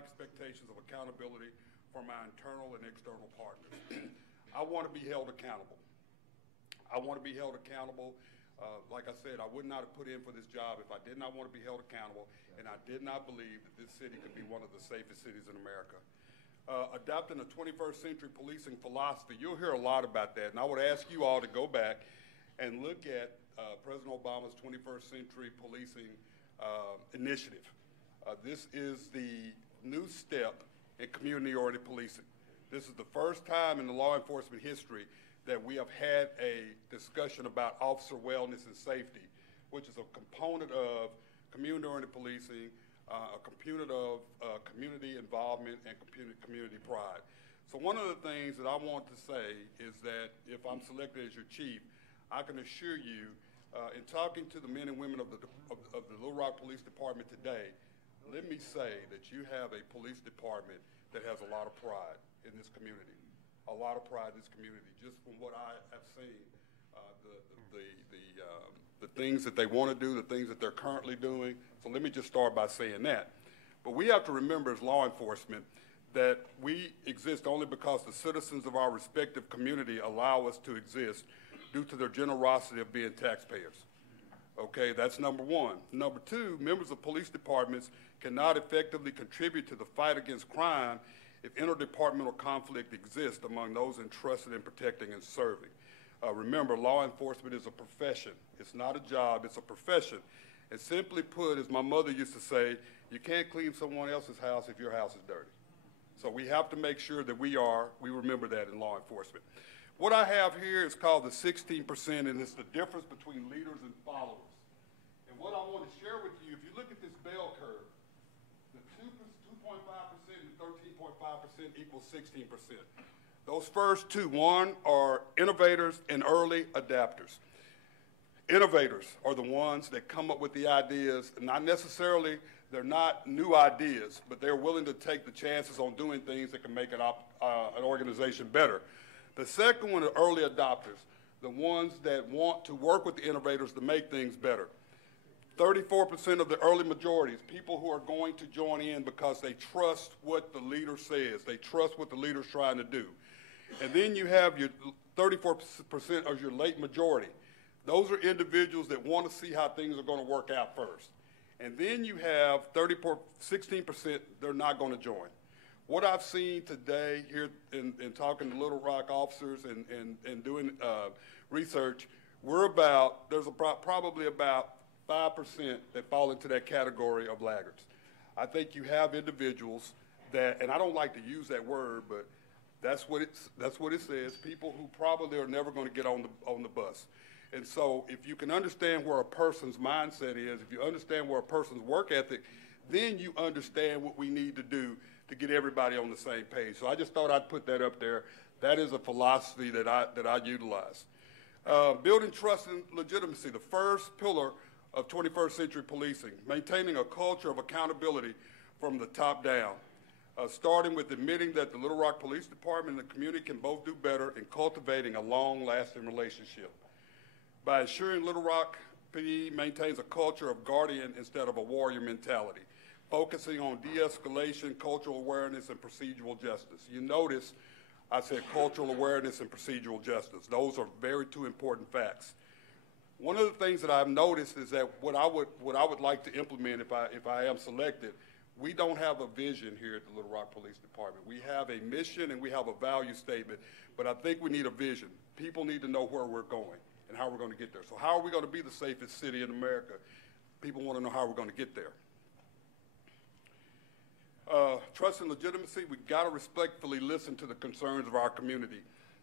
expectations of accountability from my internal and external partners. I want to be held accountable. I want to be held accountable. Like I said, I would not have put in for this job if I did not want to be held accountable, and I did not believe that this city could be one of the safest cities in America. Adopting a 21st century policing philosophy, you'll hear a lot about that, and I would ask you all to go back and look at President Obama's 21st century policing initiative. This is the new step in community-oriented policing. This is the first time in the law enforcement history that we have had a discussion about officer wellness and safety, which is a component of community-oriented policing, a component of community involvement and community pride. So one of the things that I want to say is that if I'm selected as your chief, I can assure you, in talking to the men and women of the Little Rock Police Department today, let me say that you have a police department that has a lot of pride in this community. A lot of pride in this community, just from what I have seen, the things that they want to do, the things that they're currently doing. So let me just start by saying that. But we have to remember as law enforcement that we exist only because the citizens of our respective community allow us to exist due to their generosity of being taxpayers. Okay, that's number one. Number two, members of police departments cannot effectively contribute to the fight against crime if interdepartmental conflict exists among those entrusted in protecting and serving. Remember, law enforcement is a profession. It's not a job, it's a profession. And simply put, as my mother used to say, you can't clean someone else's house if your house is dirty. So we have to make sure that we remember that in law enforcement. What I have here is called the 16%, and it's the difference between leaders and followers. And what I want to share with you, if you look at this bell curve, the 2.5% and 13.5% equals 16%. Those first two, one, are innovators and early adapters. Innovators are the ones that come up with the ideas, not necessarily, they're not new ideas, but they're willing to take the chances on doing things that can make an organization better. The second one are early adopters, the ones that want to work with the innovators to make things better. 34% of the early majorities, people who are going to join in because they trust what the leader says. They trust what the leader's trying to do. And then you have your 34% of your late majority. Those are individuals that want to see how things are going to work out first. And then you have 16% they're not going to join. What I've seen today here in talking to Little Rock officers and doing research, there's probably about 5% that fall into that category of laggards. I think you have individuals that, and I don't like to use that word, but that's what it says, people who probably are never going to get on the bus. And so if you can understand where a person's mindset is, if you understand where a person's work ethic, then you understand what we need to do to get everybody on the same page. So I just thought I'd put that up there. That is a philosophy that I utilize. Building trust and legitimacy, the first pillar of 21st century policing, maintaining a culture of accountability from the top down, starting with admitting that the Little Rock Police Department and the community can both do better in cultivating a long-lasting relationship. By ensuring Little Rock PD maintains a culture of guardian instead of a warrior mentality, focusing on de-escalation, cultural awareness, and procedural justice. You notice I said cultural awareness and procedural justice. Those are two important facts. One of the things that I've noticed is that what I would like to implement if I am selected, we don't have a vision here at the Little Rock Police Department. We have a mission and we have a value statement, but I think we need a vision. People need to know where we're going and how we're going to get there. So how are we going to be the safest city in America? People want to know how we're going to get there. Trust and legitimacy, we've got to respectfully listen to the concerns of our community.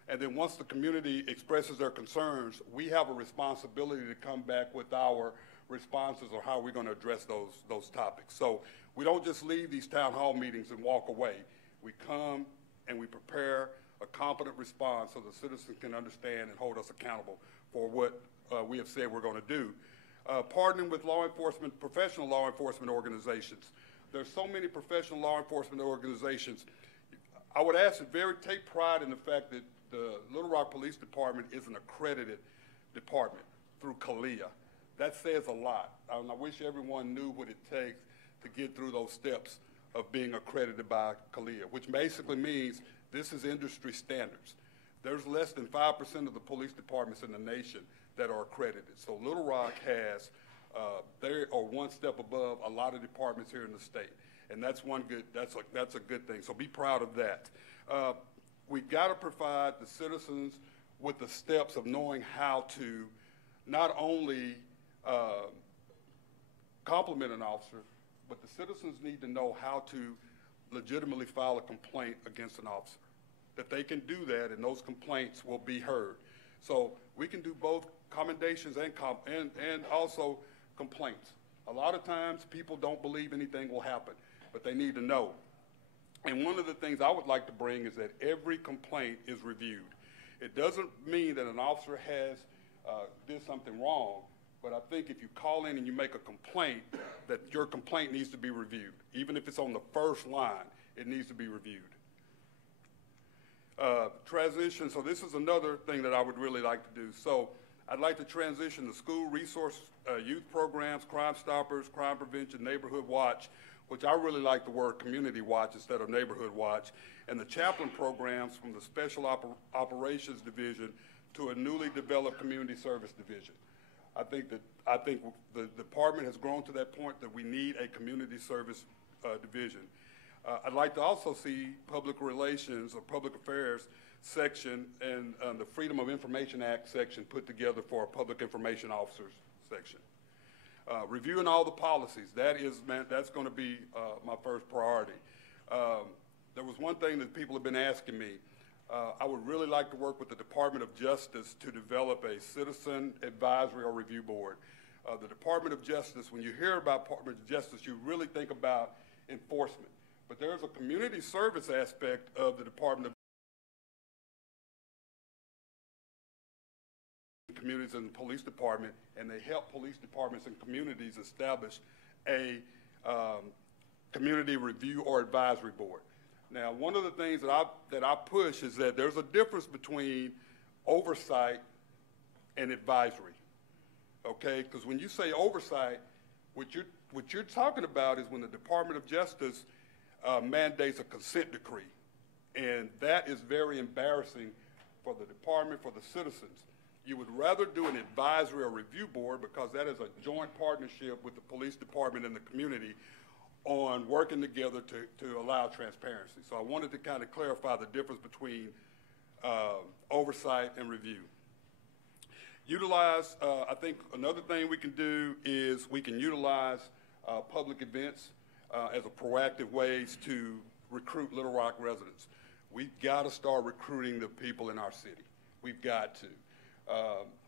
And then once the community expresses their concerns, we have a responsibility to come back with our responses or how we're going to address those topics. So we don't just leave these town hall meetings and walk away. We come and we prepare a competent response so the citizens can understand and hold us accountable for what we have said we're going to do. Partnering with professional law enforcement organizations. There's so many professional law enforcement organizations. I would ask to take pride in the fact that the Little Rock Police Department is an accredited department through CALEA. That says a lot. I wish everyone knew what it takes to get through those steps of being accredited by CALIA, which basically means this is industry standards. There's less than 5% of the police departments in the nation that are accredited. So Little Rock has, they are one step above a lot of departments here in the state. And that's that's a good thing. So be proud of that. We've got to provide the citizens with the steps of knowing how to not only compliment an officer, but the citizens need to know how to legitimately file a complaint against an officer. That they can do that, and those complaints will be heard. So we can do both commendations and also complaints. A lot of times people don't believe anything will happen, but they need to know. And one of the things I would like to bring is that every complaint is reviewed. It doesn't mean that an officer has did something wrong, but I think if you call in and you make a complaint, that your complaint needs to be reviewed. Even if it's on the first line, it needs to be reviewed. Transition, so this is another thing that I would really like to do. So I'd like to transition the school resource youth programs, Crime Stoppers, Crime Prevention, Neighborhood Watch, which I really like the word community watch instead of neighborhood watch, and the chaplain programs from the Special Operations Division to a newly developed community service division. I think the department has grown to that point that we need a community service division. I'd like to also see public relations or public affairs section and the Freedom of Information Act section put together for a public information officers section. Reviewing all the policies, that's going to be my first priority. There was one thing that people have been asking me. I would really like to work with the Department of Justice to develop a citizen advisory or review board. The Department of Justice, when you hear about Department of Justice, you really think about enforcement. But there's a community service aspect of the Department of Communities and the Police Department, and they help police departments and communities establish a community review or advisory board. Now, one of the things that I push is that there's a difference between oversight and advisory, okay? Because when you say oversight, what you're talking about is when the Department of Justice mandates a consent decree, and that is very embarrassing for the department, for the citizens. You would rather do an advisory or review board because that is a joint partnership with the police department and the community on working together to allow transparency. So I wanted to kind of clarify the difference between oversight and review. Utilize, I think another thing we can do is we can utilize public events as a proactive ways to recruit Little Rock residents. We've got to start recruiting the people in our city. We've got to.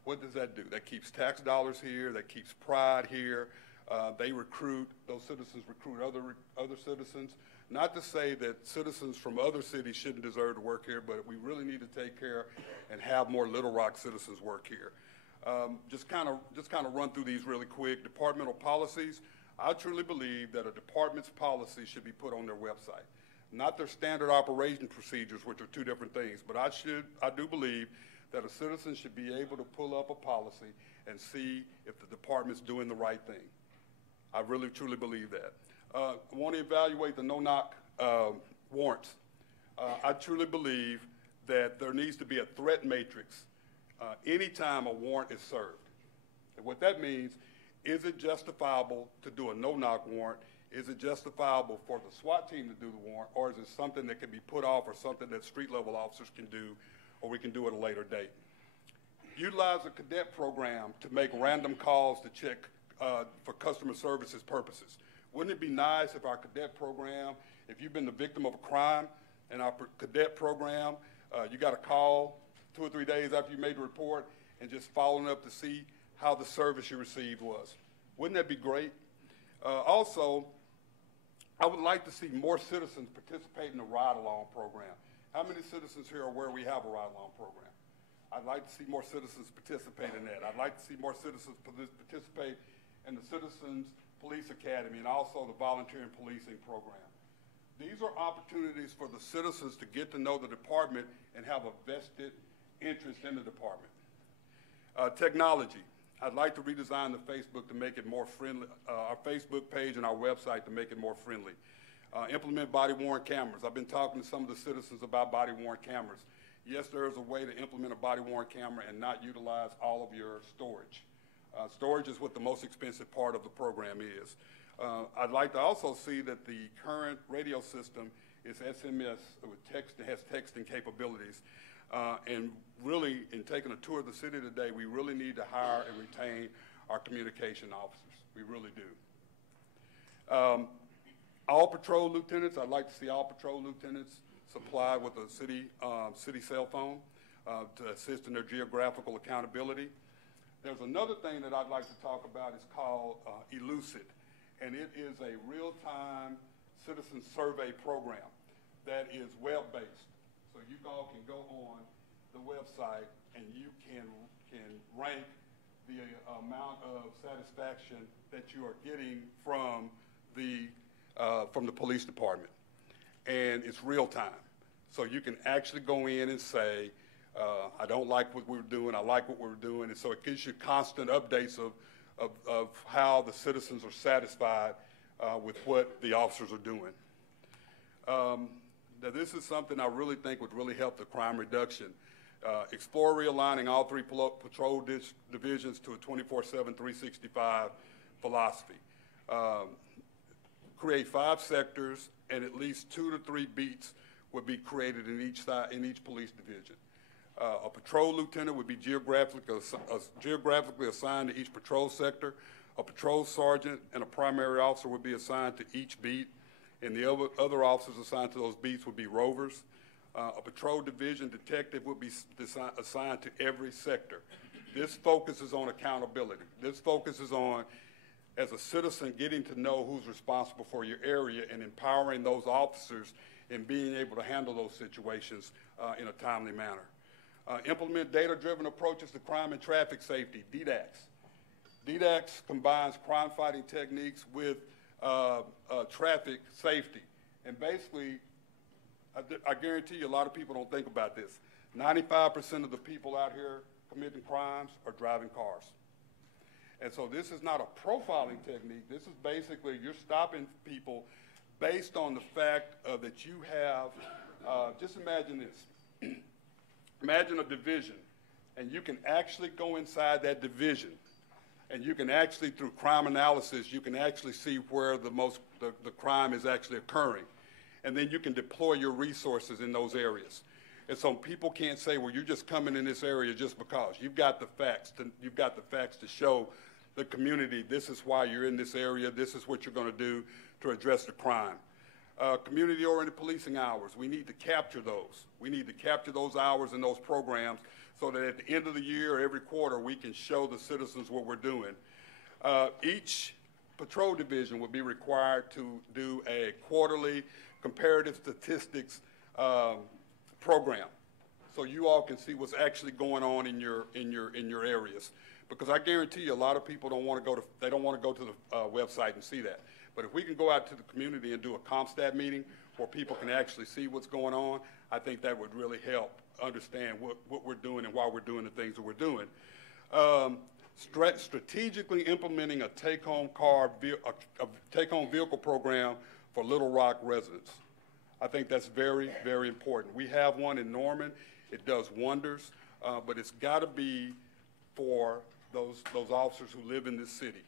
What does that do? That keeps tax dollars here, that keeps pride here. They recruit, those citizens recruit other citizens. Not to say that citizens from other cities shouldn't deserve to work here, but we really need to take care and have more Little Rock citizens work here. Just kind of run through these really quick. Departmental policies. I truly believe that a department's policy should be put on their website. Not their standard operation procedures, which are two different things, but I do believe that a citizen should be able to pull up a policy and see if the department's doing the right thing. I really, truly believe that. I want to evaluate the no-knock warrants. I truly believe that there needs to be a threat matrix anytime a warrant is served. And what that means, is it justifiable to do a no-knock warrant? Is it justifiable for the SWAT team to do the warrant, or is it something that can be put off or something that street-level officers can do, or we can do at a later date? Utilize a cadet program to make random calls to check for customer services purposes. Wouldn't it be nice if our cadet program, if you've been the victim of a crime in our cadet program, you got a call 2 or 3 days after you made the report and just following up to see how the service you received was. Wouldn't that be great? Also, I would like to see more citizens participate in the ride-along program. How many citizens here are aware we have a ride-along program? I'd like to see more citizens participate in that. I'd like to see more citizens participate in the Citizens Police Academy and also the volunteering policing program. These are opportunities for the citizens to get to know the department and have a vested interest in the department. Technology. I'd like to redesign the Facebook to make it more friendly, our Facebook page and our website to make it more friendly. Implement body-worn cameras. I've been talking to some of the citizens about body-worn cameras. Yes, there is a way to implement a body-worn camera and not utilize all of your storage. Storage is what the most expensive part of the program is. I'd like to also see that the current radio system is SMS with text, has texting capabilities. And really, in taking a tour of the city today, we really need to hire and retain our communication officers. We really do. All patrol lieutenants, I'd like to see all patrol lieutenants supplied with a city cell phone to assist in their geographical accountability. There's another thing that I'd like to talk about. It's called Elucid, and it is a real-time citizen survey program that is web-based. So you all can go on the website and you can rank the amount of satisfaction that you are getting from the police department. And it's real time. So you can actually go in and say, I don't like what we're doing, I like what we're doing. And so it gives you constant updates of how the citizens are satisfied with what the officers are doing. Now this is something I really think would really help the crime reduction. Explore realigning all three patrol divisions to a 24/7, 365 philosophy. Create 5 sectors, and at least 2 to 3 beats would be created in each police division. A patrol lieutenant would be geographically assigned to each patrol sector. A patrol sergeant and a primary officer would be assigned to each beat, and the other officers assigned to those beats would be rovers. A patrol division detective would be assigned to every sector. This focuses on accountability. This focuses on, as a citizen, getting to know who's responsible for your area and empowering those officers in being able to handle those situations in a timely manner. Implement data-driven approaches to crime and traffic safety, DDAX. DDAX combines crime-fighting techniques with traffic safety. And basically, I guarantee you a lot of people don't think about this. 95% of the people out here committing crimes are driving cars. And so this is not a profiling technique. This is basically you're stopping people based on the fact that you have, just imagine this. Imagine a division, and you can actually go inside that division, and you can actually, through crime analysis, you can actually see where the crime is actually occurring. And then you can deploy your resources in those areas. And so people can't say, well, you're just coming in this area just because. You've got the facts to show the community, this is why you're in this area, this is what you're going to do to address the crime. Community-oriented policing hours, we need to capture those. We need to capture those hours in those programs so that at the end of the year or every quarter we can show the citizens what we're doing. Each patrol division would be required to do a quarterly comparative statistics program, so you all can see what's actually going on in your areas. Because I guarantee you, a lot of people don't want to go to the website and see that. But if we can go out to the community and do a CompStat meeting where people can actually see what's going on, I think that would really help understand what we're doing and why we're doing the things that we're doing. Strategically implementing a take-home vehicle program for Little Rock residents. I think that's very, very important. We have one in Norman. It does wonders, but it's got to be for those officers who live in this city.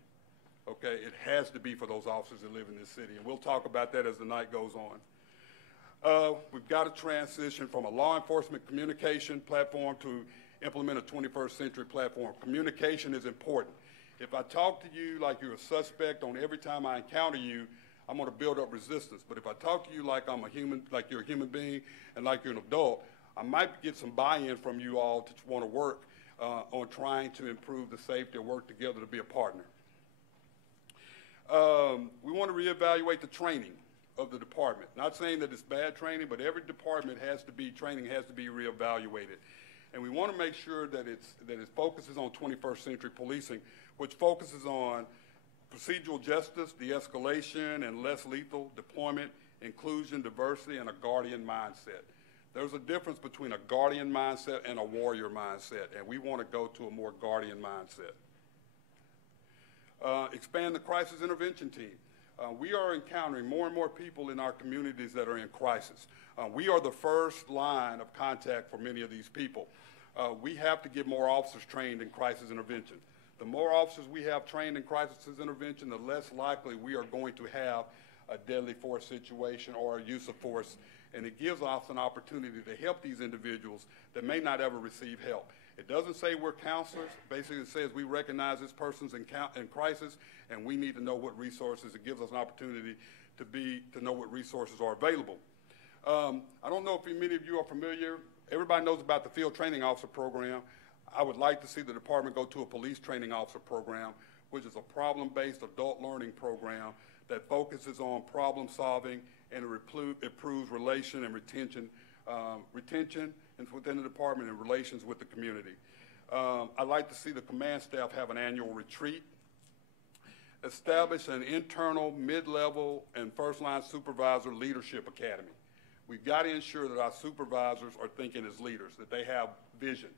Okay, it has to be for those officers that live in this city, and we'll talk about that as the night goes on. We've got to transition from a law enforcement communication platform to implement a 21st century platform. Communication is important. If I talk to you like you're a suspect on every time I encounter you, I'm going to build up resistance. But if I talk to you like I'm a human, like you're a human being and like you're an adult, I might get some buy-in from you all to want to work on trying to improve the safety and work together to be a partner. We want to reevaluate the training of the department. Not saying that it's bad training, but every department training has to be reevaluated. And we want to make sure that it focuses on 21st century policing, which focuses on procedural justice, de-escalation, and less lethal deployment, inclusion, diversity, and a guardian mindset. There's a difference between a guardian mindset and a warrior mindset, and we want to go to a more guardian mindset. Expand the crisis intervention team. We are encountering more and more people in our communities that are in crisis. We are the first line of contact for many of these people. We have to get more officers trained in crisis intervention. The more officers we have trained in crisis intervention, the less likely we are going to have a deadly force situation or a use of force, and it gives us an opportunity to help these individuals that may not ever receive help. It doesn't say we're counselors. Basically, it says we recognize this person's in crisis, and we need to know what resources. It gives us an opportunity to know what resources are available. I don't know if many of you are familiar. Everybody knows about the Field Training Officer Program. I would like to see the department go to a Police Training Officer Program, which is a problem-based adult learning program that focuses on problem solving and improves relation and retention within the department and relations with the community. I'd like to see the command staff have an annual retreat, establish an internal, mid-level, and first-line supervisor leadership academy. We've got to ensure that our supervisors are thinking as leaders, that they have vision.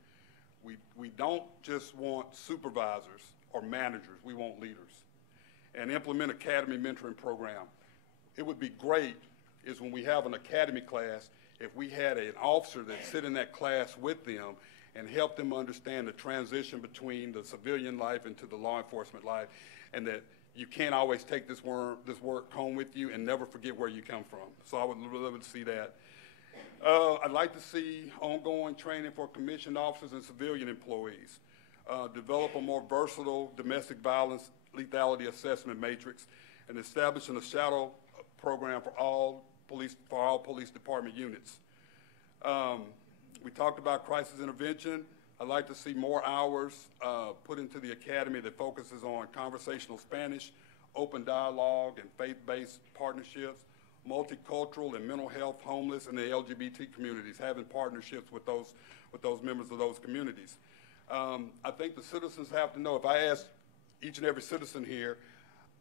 We don't just want supervisors or managers, we want leaders. And implement academy mentoring program. It would be great is when we have an academy class, if we had an officer that sit in that class with them and help them understand the transition between the civilian life into the law enforcement life, and that you can't always take this work home with you and never forget where you come from. So I would love to see that. I'd like to see ongoing training for commissioned officers and civilian employees. Develop a more versatile domestic violence lethality assessment matrix, and establishing a shadow program for all police department units. We talked about crisis intervention. I'd like to see more hours put into the academy that focuses on conversational Spanish, open dialogue, and faith-based partnerships, multicultural and mental health, homeless, and the LGBT communities, having partnerships with those members of those communities. I think the citizens have to know, if I ask each and every citizen here,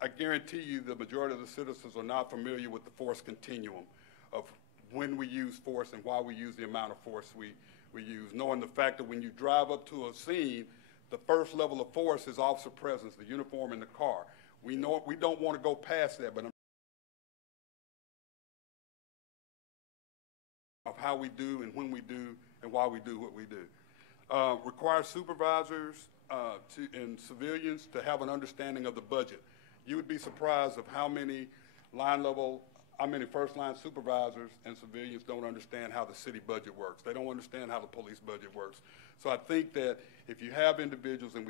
I guarantee you the majority of the citizens are not familiar with the force continuum of when we use force and why we use the amount of force we use, knowing the fact that when you drive up to a scene, the first level of force is officer presence, the uniform in the car. We know we don't want to go past that, but of how we do and when we do and why we do what we do. Require supervisors and civilians to have an understanding of the budget. You would be surprised of how many first-line supervisors and civilians don't understand how the city budget works. They don't understand how the police budget works. So I think that if you have individuals and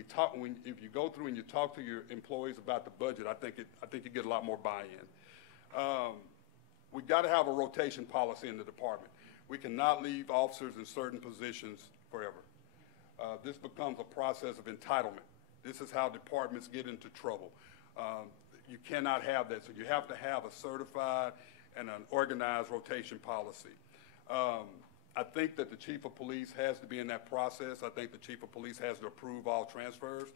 if you go through and you talk to your employees about the budget, I think you get a lot more buy-in. We've got to have a rotation policy in the department. We cannot leave officers in certain positions forever. This becomes a process of entitlement. This is how departments get into trouble. You cannot have that, so you have to have a certified and an organized rotation policy. I think that the chief of police has to be in that process. I think the chief of police has to approve all transfers.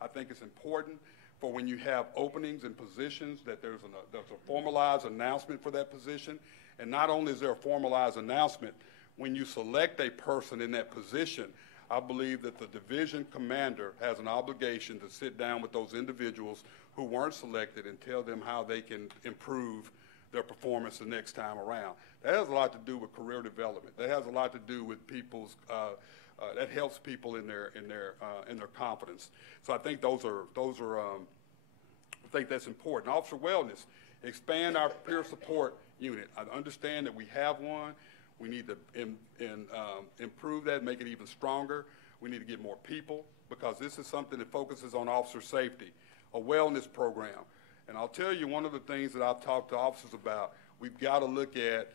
I think it's important for when you have openings and positions that there's a formalized announcement for that position. And not only is there a formalized announcement, when you select a person in that position, I believe that the division commander has an obligation to sit down with those individuals who weren't selected and tell them how they can improve their performance the next time around. That has a lot to do with career development. That has a lot to do with people's, that helps people in their confidence. So I think I think that's important. Officer wellness, expand our peer support unit. I understand that we have one. We need to improve that, make it even stronger. We need to get more people, because this is something that focuses on officer safety, a wellness program. And I'll tell you, one of the things that I've talked to officers about, we've got to look at,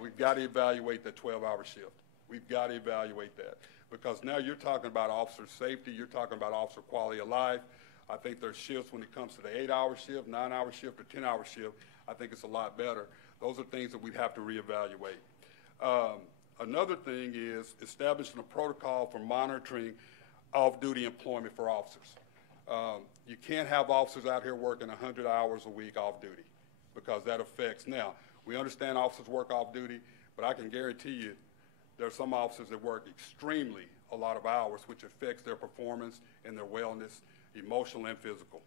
we've got to evaluate that 12-hour shift. We've got to evaluate that, because now you're talking about officer safety, you're talking about officer quality of life. I think there's shifts when it comes to the 8-hour shift, 9-hour shift, or 10-hour shift. I think it's a lot better. Those are things that we'd have to reevaluate. Another thing is establishing a protocol for monitoring off-duty employment for officers. You can't have officers out here working 100 hours a week off-duty, because that affects. Now, we understand officers work off-duty, but I can guarantee you there are some officers that work extremely a lot of hours, which affects their performance and their wellness, emotional and physical.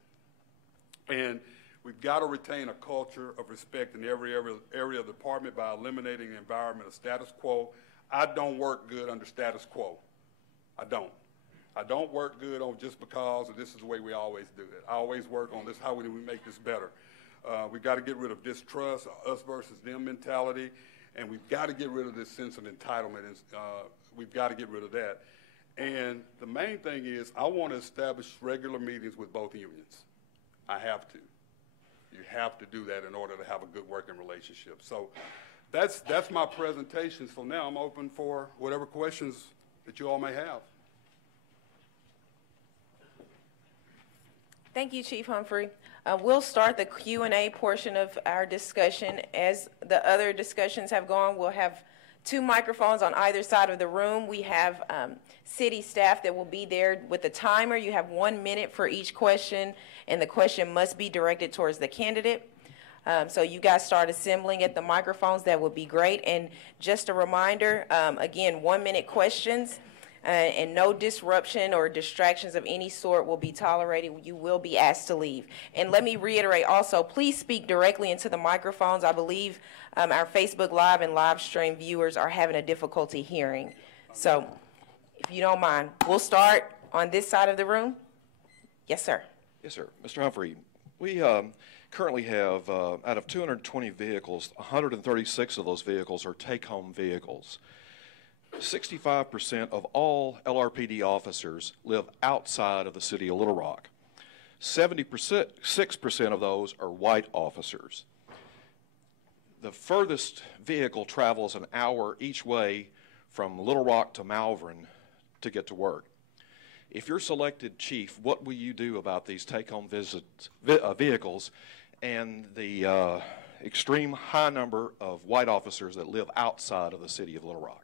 And We've got to retain a culture of respect in every area of the department by eliminating the environment of status quo. I don't work good under status quo. I don't. I don't work good on just because this is the way we always do it. I always work on this, how do we make this better? We've got to get rid of distrust, us versus them mentality, and we've got to get rid of this sense of entitlement. We've got to get rid of that. And the main thing is I want to establish regular meetings with both unions. I have to. You have to do that in order to have a good working relationship. So that's my presentation. So now I'm open for whatever questions that you all may have. Thank you, Chief Humphrey. We'll start the Q&A portion of our discussion. As the other discussions have gone, we'll have 2 microphones on either side of the room. We have city staff that will be there with the timer. You have 1 minute for each question, and the question must be directed towards the candidate. So you guys start assembling at the microphones. That would be great. And just a reminder, again, 1 minute questions. And no disruption or distractions of any sort will be tolerated. You will be asked to leave. And let me reiterate also, please speak directly into the microphones. I believe our Facebook Live and live stream viewers are having a difficulty hearing. So if you don't mind, we'll start on this side of the room. Yes, sir. Yes, sir. Mr. Humphrey, we currently have, out of 220 vehicles, 136 of those vehicles are take-home vehicles. 65% of all LRPD officers live outside of the city of Little Rock. 6% of those are white officers. The furthest vehicle travels an hour each way from Little Rock to Malvern to get to work. If you're selected chief, what will you do about these take-home vehicles and the extreme high number of white officers that live outside of the city of Little Rock?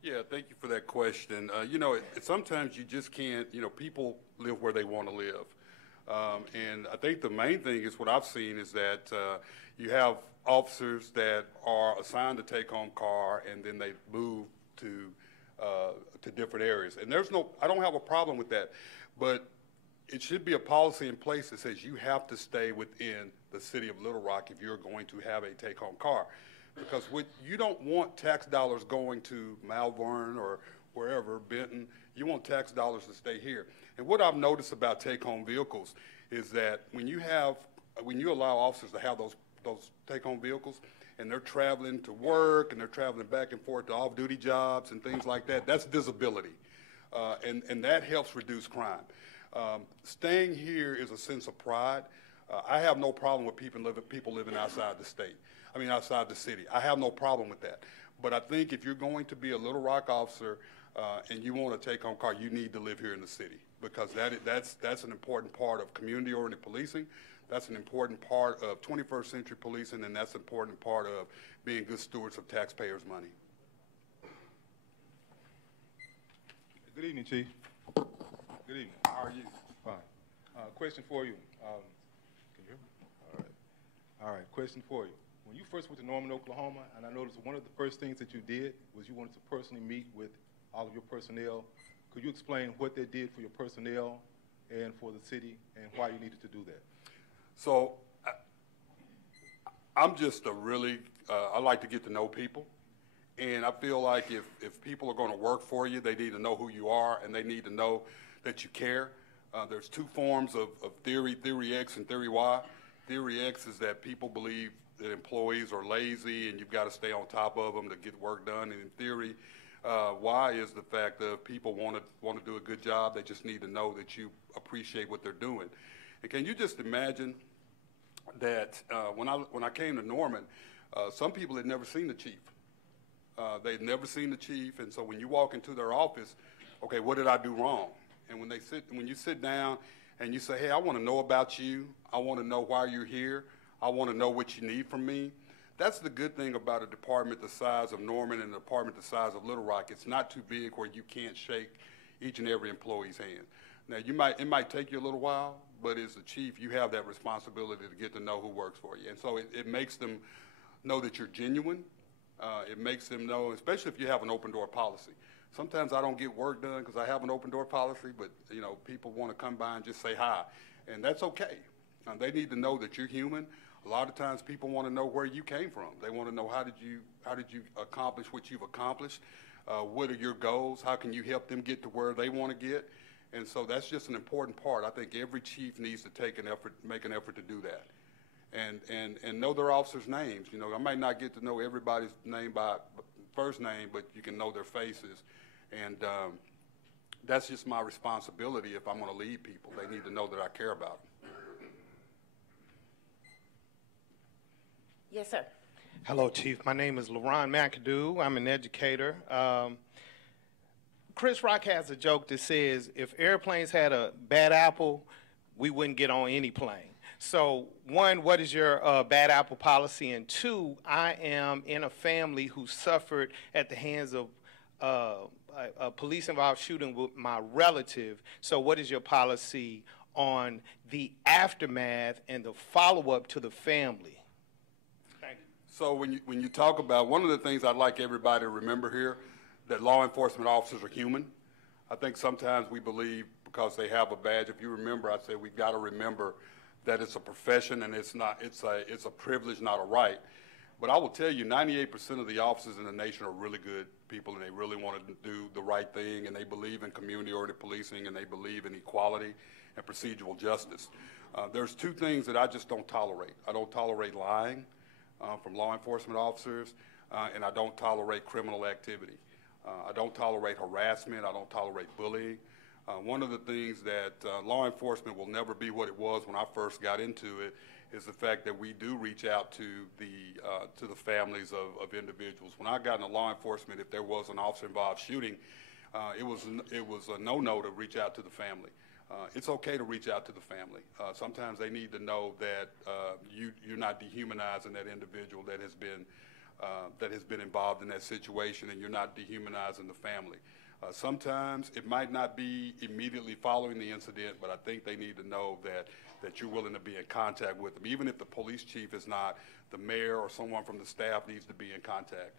Yeah, thank you for that question. You know, sometimes you just can't, you know, people live where they want to live. And I think the main thing is what I've seen is that you have officers that are assigned a take-home car and then they move to different areas. And I don't have a problem with that, but it should be a policy in place that says you have to stay within the city of Little Rock if you're going to have a take-home car. Because you don't want tax dollars going to Malvern or wherever, Benton. You want tax dollars to stay here. And what I've noticed about take-home vehicles is that when you allow officers to have those take-home vehicles and they're traveling to work and they're traveling back and forth to off-duty jobs and things like that, that's visibility. And that helps reduce crime. Staying here is a sense of pride. I have no problem with people living outside the state. I mean, outside the city. I have no problem with that. But I think if you're going to be a Little Rock officer and you want a take-home car, you need to live here in the city because that's an important part of community-oriented policing. That's an important part of 21st century policing, and that's an important part of being good stewards of taxpayers' money. Good evening, Chief. Good evening. How are you? Fine. Question for you. Can you hear me? All right. All right, question for you. When you first went to Norman, Oklahoma, and I noticed one of the first things that you did was you wanted to personally meet with all of your personnel. Could you explain what they did for your personnel and for the city and why you needed to do that? So I'm just I like to get to know people. And I feel like if people are going to work for you, they need to know who you are and they need to know that you care. There's 2 forms of theory X and theory Y. Theory X is that people believe that employees are lazy and you've got to stay on top of them to get work done. And in theory, Y is the fact that people want to do a good job. They just need to know that you appreciate what they're doing. And can you just imagine that when I came to Norman, some people had never seen the chief. They'd never seen the chief, and so when you walk into their office, okay, what did I do wrong? And when you sit down and you say, hey, I want to know about you. I want to know why you're here. I want to know what you need from me. That's the good thing about a department the size of Norman and a department the size of Little Rock. It's not too big where you can't shake each and every employee's hand. Now, it might take you a little while, but as the chief, you have that responsibility to get to know who works for you. And so it makes them know that you're genuine. It makes them know, especially if you have an open door policy. Sometimes I don't get work done because I have an open door policy, but you know, people want to come by and just say hi, and that's okay. They need to know that you're human. A lot of times people want to know where you came from. They want to know how did you accomplish what you've accomplished? What are your goals? How can you help them get to where they want to get? And so that's just an important part. I think every chief needs to make an effort to do that. And know their officers' names. You know, I might not get to know everybody's name by first name, but you can know their faces. And that's just my responsibility if I'm going to lead people. They need to know that I care about them. Yes, sir. Hello, Chief. My name is LaRon McAdoo. I'm an educator. Chris Rock has a joke that says, if airplanes had a bad apple, we wouldn't get on any plane. So, one, what is your bad apple policy? And two, I am in a family who suffered at the hands of a police-involved shooting with my relative. So what is your policy on the aftermath and the follow-up to the family? Thank you. So when you talk about, one of the things I'd like everybody to remember here, that law enforcement officers are human. I think sometimes we believe because they have a badge. If you remember, I said we've got to remember that it's a profession and it's a privilege, not a right. But I will tell you, 98% of the officers in the nation are really good people, and they really want to do the right thing, and they believe in community-oriented policing, and they believe in equality and procedural justice. There's two things that I just don't tolerate. I don't tolerate lying from law enforcement officers, and I don't tolerate criminal activity. I don't tolerate harassment. I don't tolerate bullying. One of the things that law enforcement will never be what it was when I first got into it is the fact that we do reach out to the families of individuals. When I got into law enforcement, if there was an officer-involved shooting, it was a no-no to reach out to the family. It's okay to reach out to the family. Sometimes they need to know that you're not dehumanizing that individual that has been involved in that situation, and you're not dehumanizing the family. Sometimes it might not be immediately following the incident, but I think they need to know that you're willing to be in contact with them. Even if the police chief is not, the mayor or someone from the staff needs to be in contact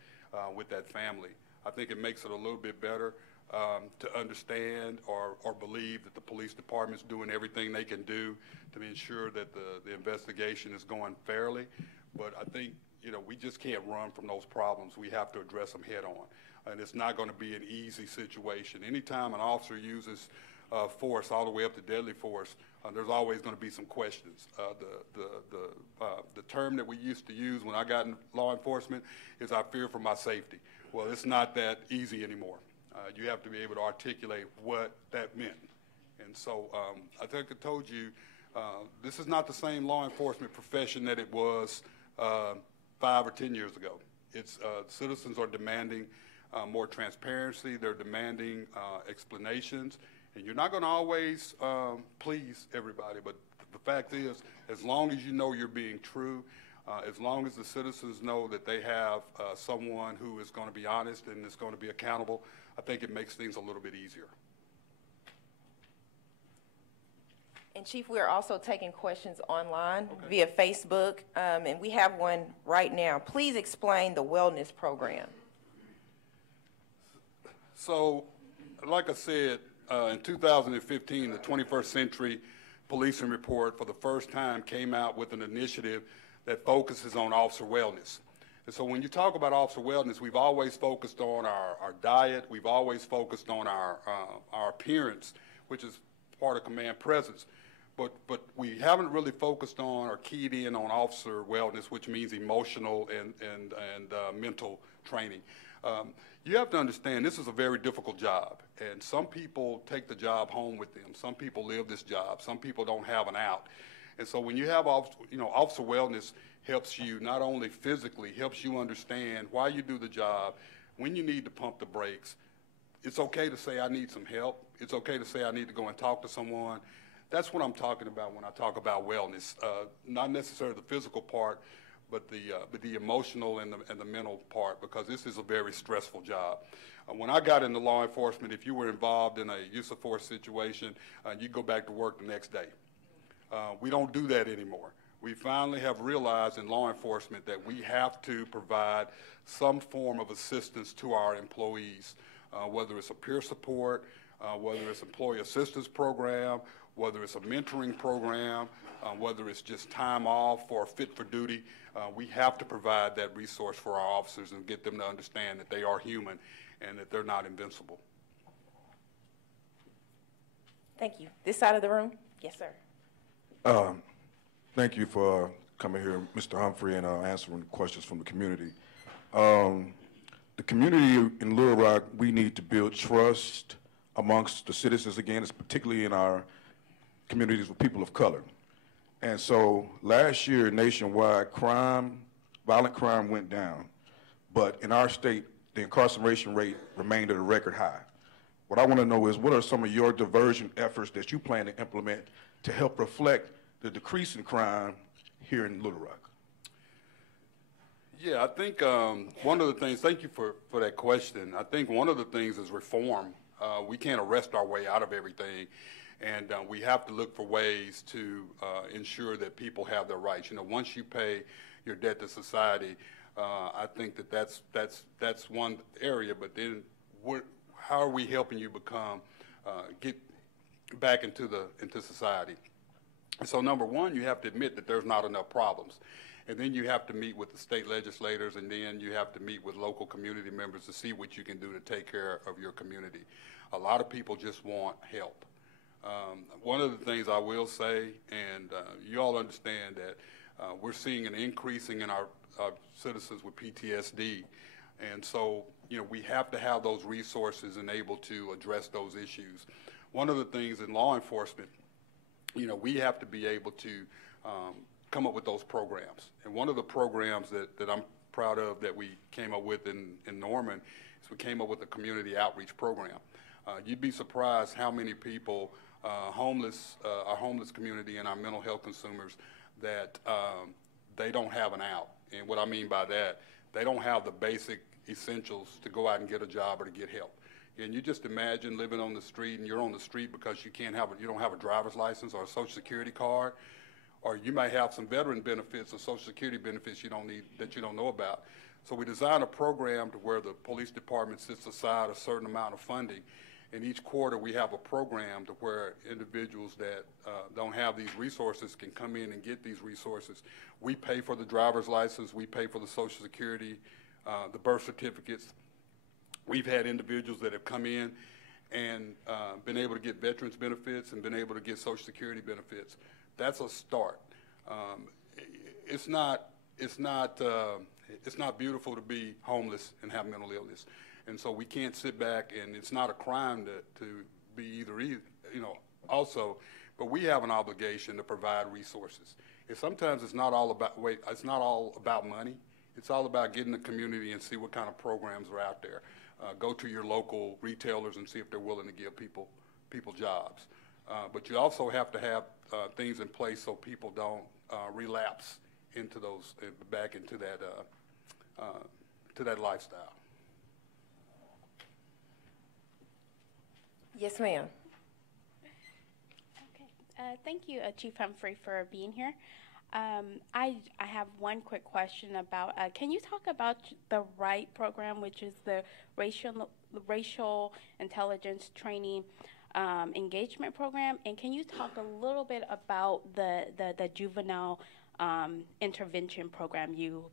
with that family. I think it makes it a little bit better to understand or believe that the police department's doing everything they can do to ensure that the investigation is going fairly. But I think, you know, we just can't run from those problems. We have to address them head on. And it's not going to be an easy situation. Anytime an officer uses force all the way up to deadly force, there's always going to be some questions. The term that we used to use when I got in law enforcement is I fear for my safety. Well, it's not that easy anymore. You have to be able to articulate what that meant. And so I think I told you, this is not the same law enforcement profession that it was 5 or 10 years ago. It's citizens are demanding more transparency. They're demanding explanations. And you're not going to always please everybody. But the fact is, as long as you know you're being true, as long as the citizens know that they have someone who is going to be honest and is going to be accountable, I think it makes things a little bit easier. And Chief, we are also taking questions online via Facebook, and we have one right now. Please explain the wellness program. So, like I said, in 2015, the 21st Century Policing Report for the first time came out with an initiative that focuses on officer wellness. And so when you talk about officer wellness, we've always focused on our diet. We've always focused on our appearance, which is part of command presence. But we haven't really focused on or keyed in on officer wellness, which means emotional and mental training. You have to understand this is a very difficult job, and some people take the job home with them. Some people live this job. Some people don't have an out. And so when you have officer wellness helps you not only physically, helps you understand why you do the job, when you need to pump the brakes. It's okay to say I need some help. It's okay to say I need to go and talk to someone. That's what I'm talking about when I talk about wellness. Not necessarily the physical part, but the emotional and the mental part, because this is a very stressful job. When I got into law enforcement, if you were involved in a use of force situation, you go back to work the next day. We don't do that anymore. We finally have realized in law enforcement that we have to provide some form of assistance to our employees, whether it's a peer support, whether it's employee assistance program, whether it's a mentoring program, whether it's just time off or fit for duty. We have to provide that resource for our officers and get them to understand that they are human and that they're not invincible. Thank you. This side of the room? Yes, sir. Thank you for coming here, Mr. Humphrey, and answering questions from the community. The community in Little Rock, we need to build trust amongst the citizens again, particularly in our communities with people of color. And so last year, nationwide, violent crime went down. But in our state, the incarceration rate remained at a record high. What I want to know is, what are some of your diversion efforts that you plan to implement to help reflect the decrease in crime here in Little Rock? Yeah, I think one of the things, thank you for that question. I think one of the things is reform. We can't arrest our way out of everything, and we have to look for ways to ensure that people have their rights. You know, once you pay your debt to society, I think that's one area, but then how are we helping you get back into society? So number one, you have to admit that there's not enough problems. And then you have to meet with the state legislators, and then you have to meet with local community members to see what you can do to take care of your community. A lot of people just want help. One of the things I will say, and you all understand that we're seeing an increasing in our citizens with PTSD. And so, you know, we have to have those resources and able to address those issues. One of the things in law enforcement, you know, we have to be able to come up with those programs. And one of the programs that I'm proud of that we came up with in Norman is we came up with a community outreach program. You'd be surprised how many people, our homeless community and our mental health consumers, that they don't have an out. And what I mean by that, they don't have the basic essentials to go out and get a job or to get help. And you just imagine living on the street, and you're on the street because you don't have a driver's license or a Social Security card, or you may have some veteran benefits or Social Security benefits you don't need, that you don't know about. So we designed a program to where the police department sets aside a certain amount of funding, and each quarter we have a program to where individuals that don't have these resources can come in and get these resources. We pay for the driver's license, we pay for the Social Security, the birth certificates. We've had individuals that have come in and been able to get veterans benefits and been able to get Social Security benefits. That's a start. It's not beautiful to be homeless and have mental illness, and so we can't sit back, and it's not a crime to be either, you know, also, but we have an obligation to provide resources. Sometimes it's not all about money. It's all about getting the community and see what kind of programs are out there. Go to your local retailers and see if they're willing to give people jobs. But you also have to have things in place so people don't relapse into back into that lifestyle. Yes, ma'am. Okay. Thank you, Chief Humphrey, for being here. I have one quick question about, can you talk about the RIGHT program, which is the Racial Intelligence Training Engagement Program, and can you talk a little bit about the Juvenile Intervention Program you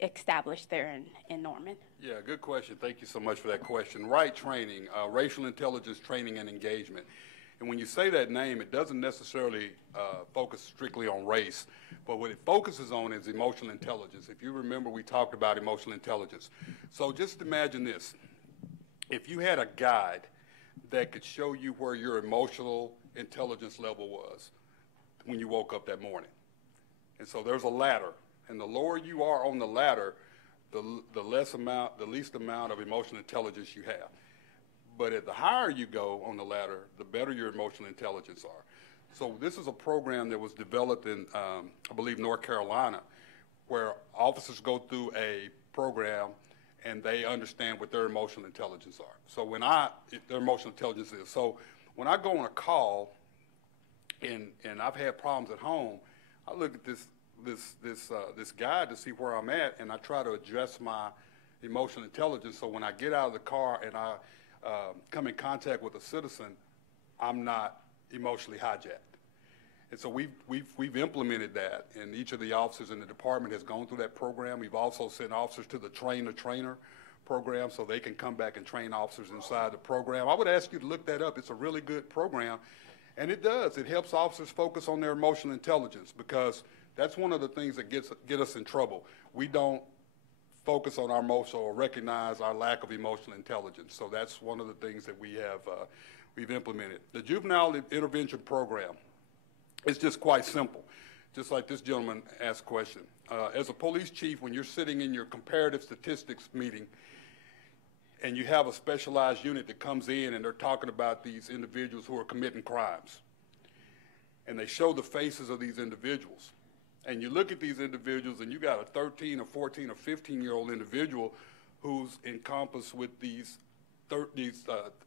established there in Norman? Yeah, good question. Thank you so much for that question. RIGHT training, Racial Intelligence Training and Engagement. And when you say that name, it doesn't necessarily focus strictly on race, but what it focuses on is emotional intelligence. If you remember, we talked about emotional intelligence. So just imagine this. If you had a guide that could show you where your emotional intelligence level was when you woke up that morning. And so there's a ladder, and the lower you are on the ladder, the least amount of emotional intelligence you have. But at the higher you go on the ladder, the better your emotional intelligence are. So this is a program that was developed in, I believe, North Carolina, where officers go through a program and they understand what their emotional intelligence are. So their emotional intelligence is. So when I go on a call and I've had problems at home, I look at this guide to see where I'm at, and I try to adjust my emotional intelligence. So when I get out of the car and I come in contact with a citizen, I'm not emotionally hijacked. And so we've implemented that, and each of the officers in the department has gone through that program. We've also sent officers to the train-the-trainer program so they can come back and train officers inside the program. I would ask you to look that up. It's a really good program, and it does. It helps officers focus on their emotional intelligence, because that's one of the things that get us in trouble. We don't focus on our emotional or recognize our lack of emotional intelligence. So that's one of the things that we've implemented. The juvenile intervention program is just quite simple. Just like this gentleman asked a question. As a police chief, when you're sitting in your comparative statistics meeting and you have a specialized unit that comes in and they're talking about these individuals who are committing crimes, and they show the faces of these individuals, and you look at these individuals and you got a 13 or 14 or 15-year-old individual who's encompassed with these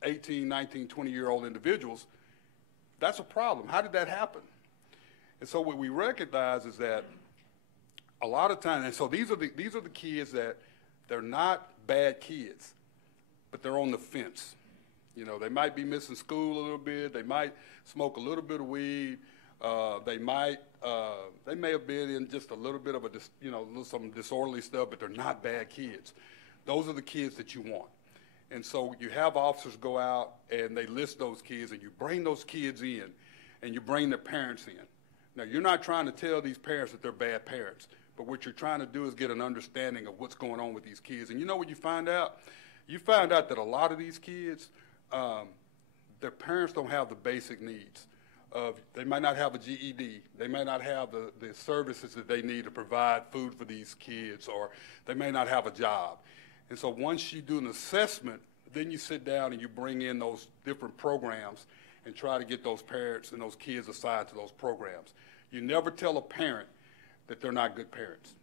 18, 19, 20-year-old individuals, that's a problem. How did that happen? And so what we recognize is that a lot of times, and so these are the kids that they're not bad kids, but they're on the fence. You know, they might be missing school a little bit. They might smoke a little bit of weed. They may have been in just a little bit of some disorderly stuff, but they're not bad kids. Those are the kids that you want. And so you have officers go out and they list those kids, and you bring those kids in, and you bring their parents in. Now, you're not trying to tell these parents that they're bad parents, but what you're trying to do is get an understanding of what's going on with these kids. And you know what you find out? You find out that a lot of these kids, their parents don't have the basic needs. They might not have a GED. They may not have the services that they need to provide food for these kids, or they may not have a job. And so once you do an assessment, then you sit down and you bring in those different programs and try to get those parents and those kids assigned to those programs. You never tell a parent that they're not good parents.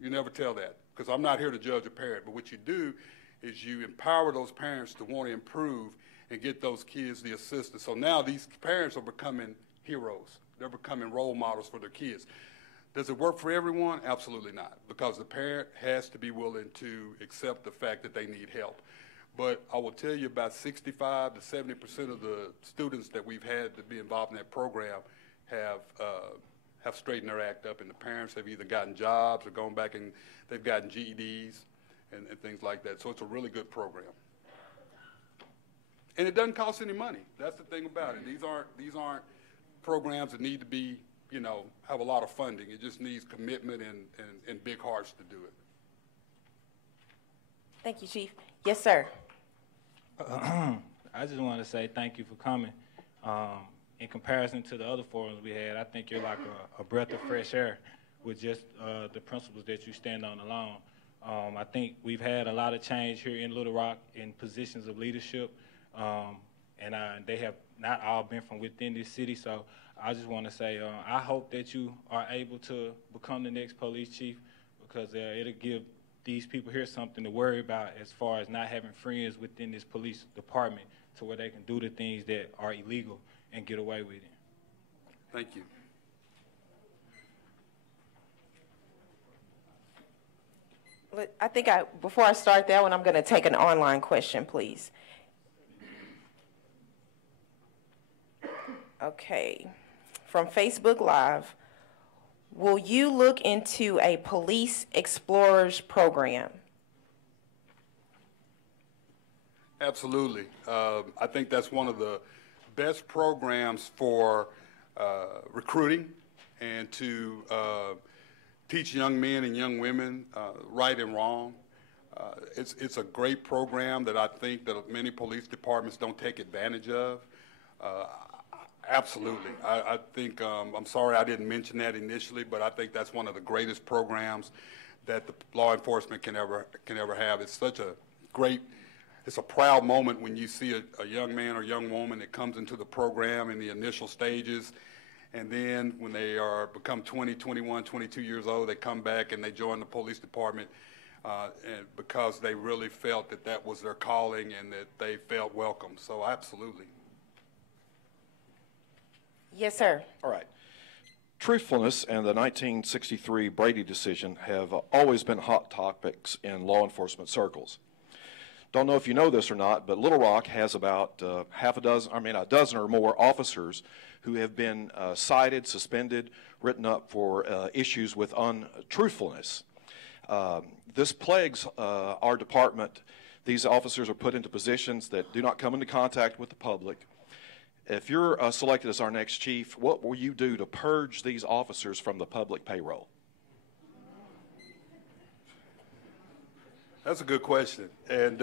You never tell that, because I'm not here to judge a parent, but what you do is you empower those parents to want to improve and get those kids the assistance. So now these parents are becoming heroes. They're becoming role models for their kids. Does it work for everyone? Absolutely not, because the parent has to be willing to accept the fact that they need help. But I will tell you, about 65 to 70% of the students that we've had to be involved in that program have straightened their act up, and the parents have either gotten jobs or gone back and they've gotten GEDs and things like that. So it's a really good program. And it doesn't cost any money. That's the thing about it. These aren't programs that need to be, have a lot of funding. It just needs commitment and big hearts to do it. Thank you, Chief. Yes, sir. I just want to say thank you for coming. In comparison to the other forums we had, I think you're like a breath of fresh air with just the principles that you stand on alone. I think we've had a lot of change here in Little Rock in positions of leadership, and they have not all been from within this city. So I just want to say I hope that you are able to become the next police chief, because it'll give these people here something to worry about as far as not having friends within this police department to where they can do the things that are illegal and get away with it. Thank you. I think before I start that one, I'm going to take an online question, please. Okay. From Facebook Live, will you look into a police explorers program? Absolutely. I think that's one of the best programs for recruiting and to teach young men and young women right and wrong. It's a great program that I think that many police departments don't take advantage of. Absolutely. I think, I'm sorry I didn't mention that initially, but I think that's one of the greatest programs that the law enforcement can ever have. It's such a great, it's a proud moment when you see a young man or young woman that comes into the program in the initial stages, and then when they become 20, 21, 22 years old, they come back and they join the police department and because they really felt that that was their calling and that they felt welcome. So absolutely. Yes, sir. All right. Truthfulness and the 1963 Brady decision have always been hot topics in law enforcement circles. Don't know if you know this or not, but Little Rock has about a dozen or more officers who have been cited, suspended, written up for issues with untruthfulness. This plagues our department. These officers are put into positions that do not come into contact with the public. If you're selected as our next chief, what will you do to purge these officers from the public payroll? That's a good question. And,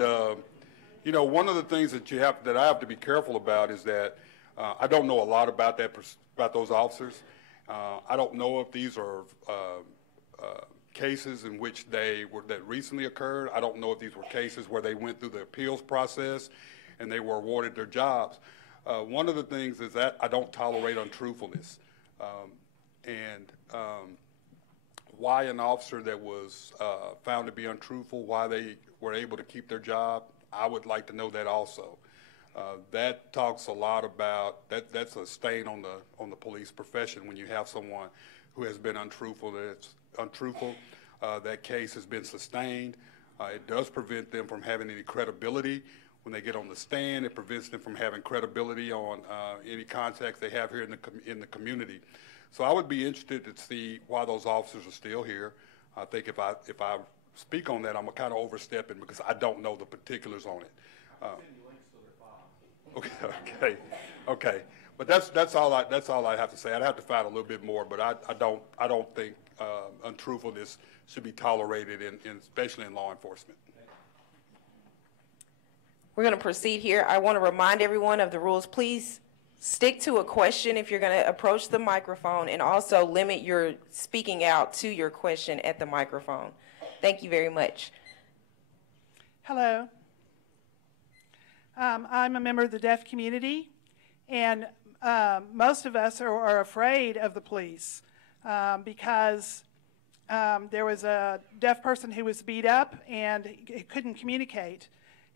you know, one of the things that I have to be careful about is that I don't know a lot about those officers. I don't know if these are cases in which that recently occurred. I don't know if these were cases where they went through the appeals process and they were awarded their jobs. One of the things is that I don't tolerate untruthfulness. Why an officer that was found to be untruthful, why they were able to keep their job, I would like to know that also. That talks a lot about, that's a stain on the police profession when you have someone who has been untruthful. That case has been sustained. It does prevent them from having any credibility when they get on the stand. It prevents them from having credibility on any contacts they have here in the community. So I would be interested to see why those officers are still here. I think if I speak on that, I'm kind of overstepping because I don't know the particulars on it. Okay. But that's all I have to say. I'd have to find a little bit more, but I don't think untruthfulness should be tolerated especially in law enforcement. We're going to proceed here. I want to remind everyone of the rules. Please stick to a question if you're going to approach the microphone, and also limit your speaking out to your question at the microphone. Thank you very much. Hello. I'm a member of the deaf community, and most of us are afraid of the police because there was a deaf person who was beat up and he couldn't communicate.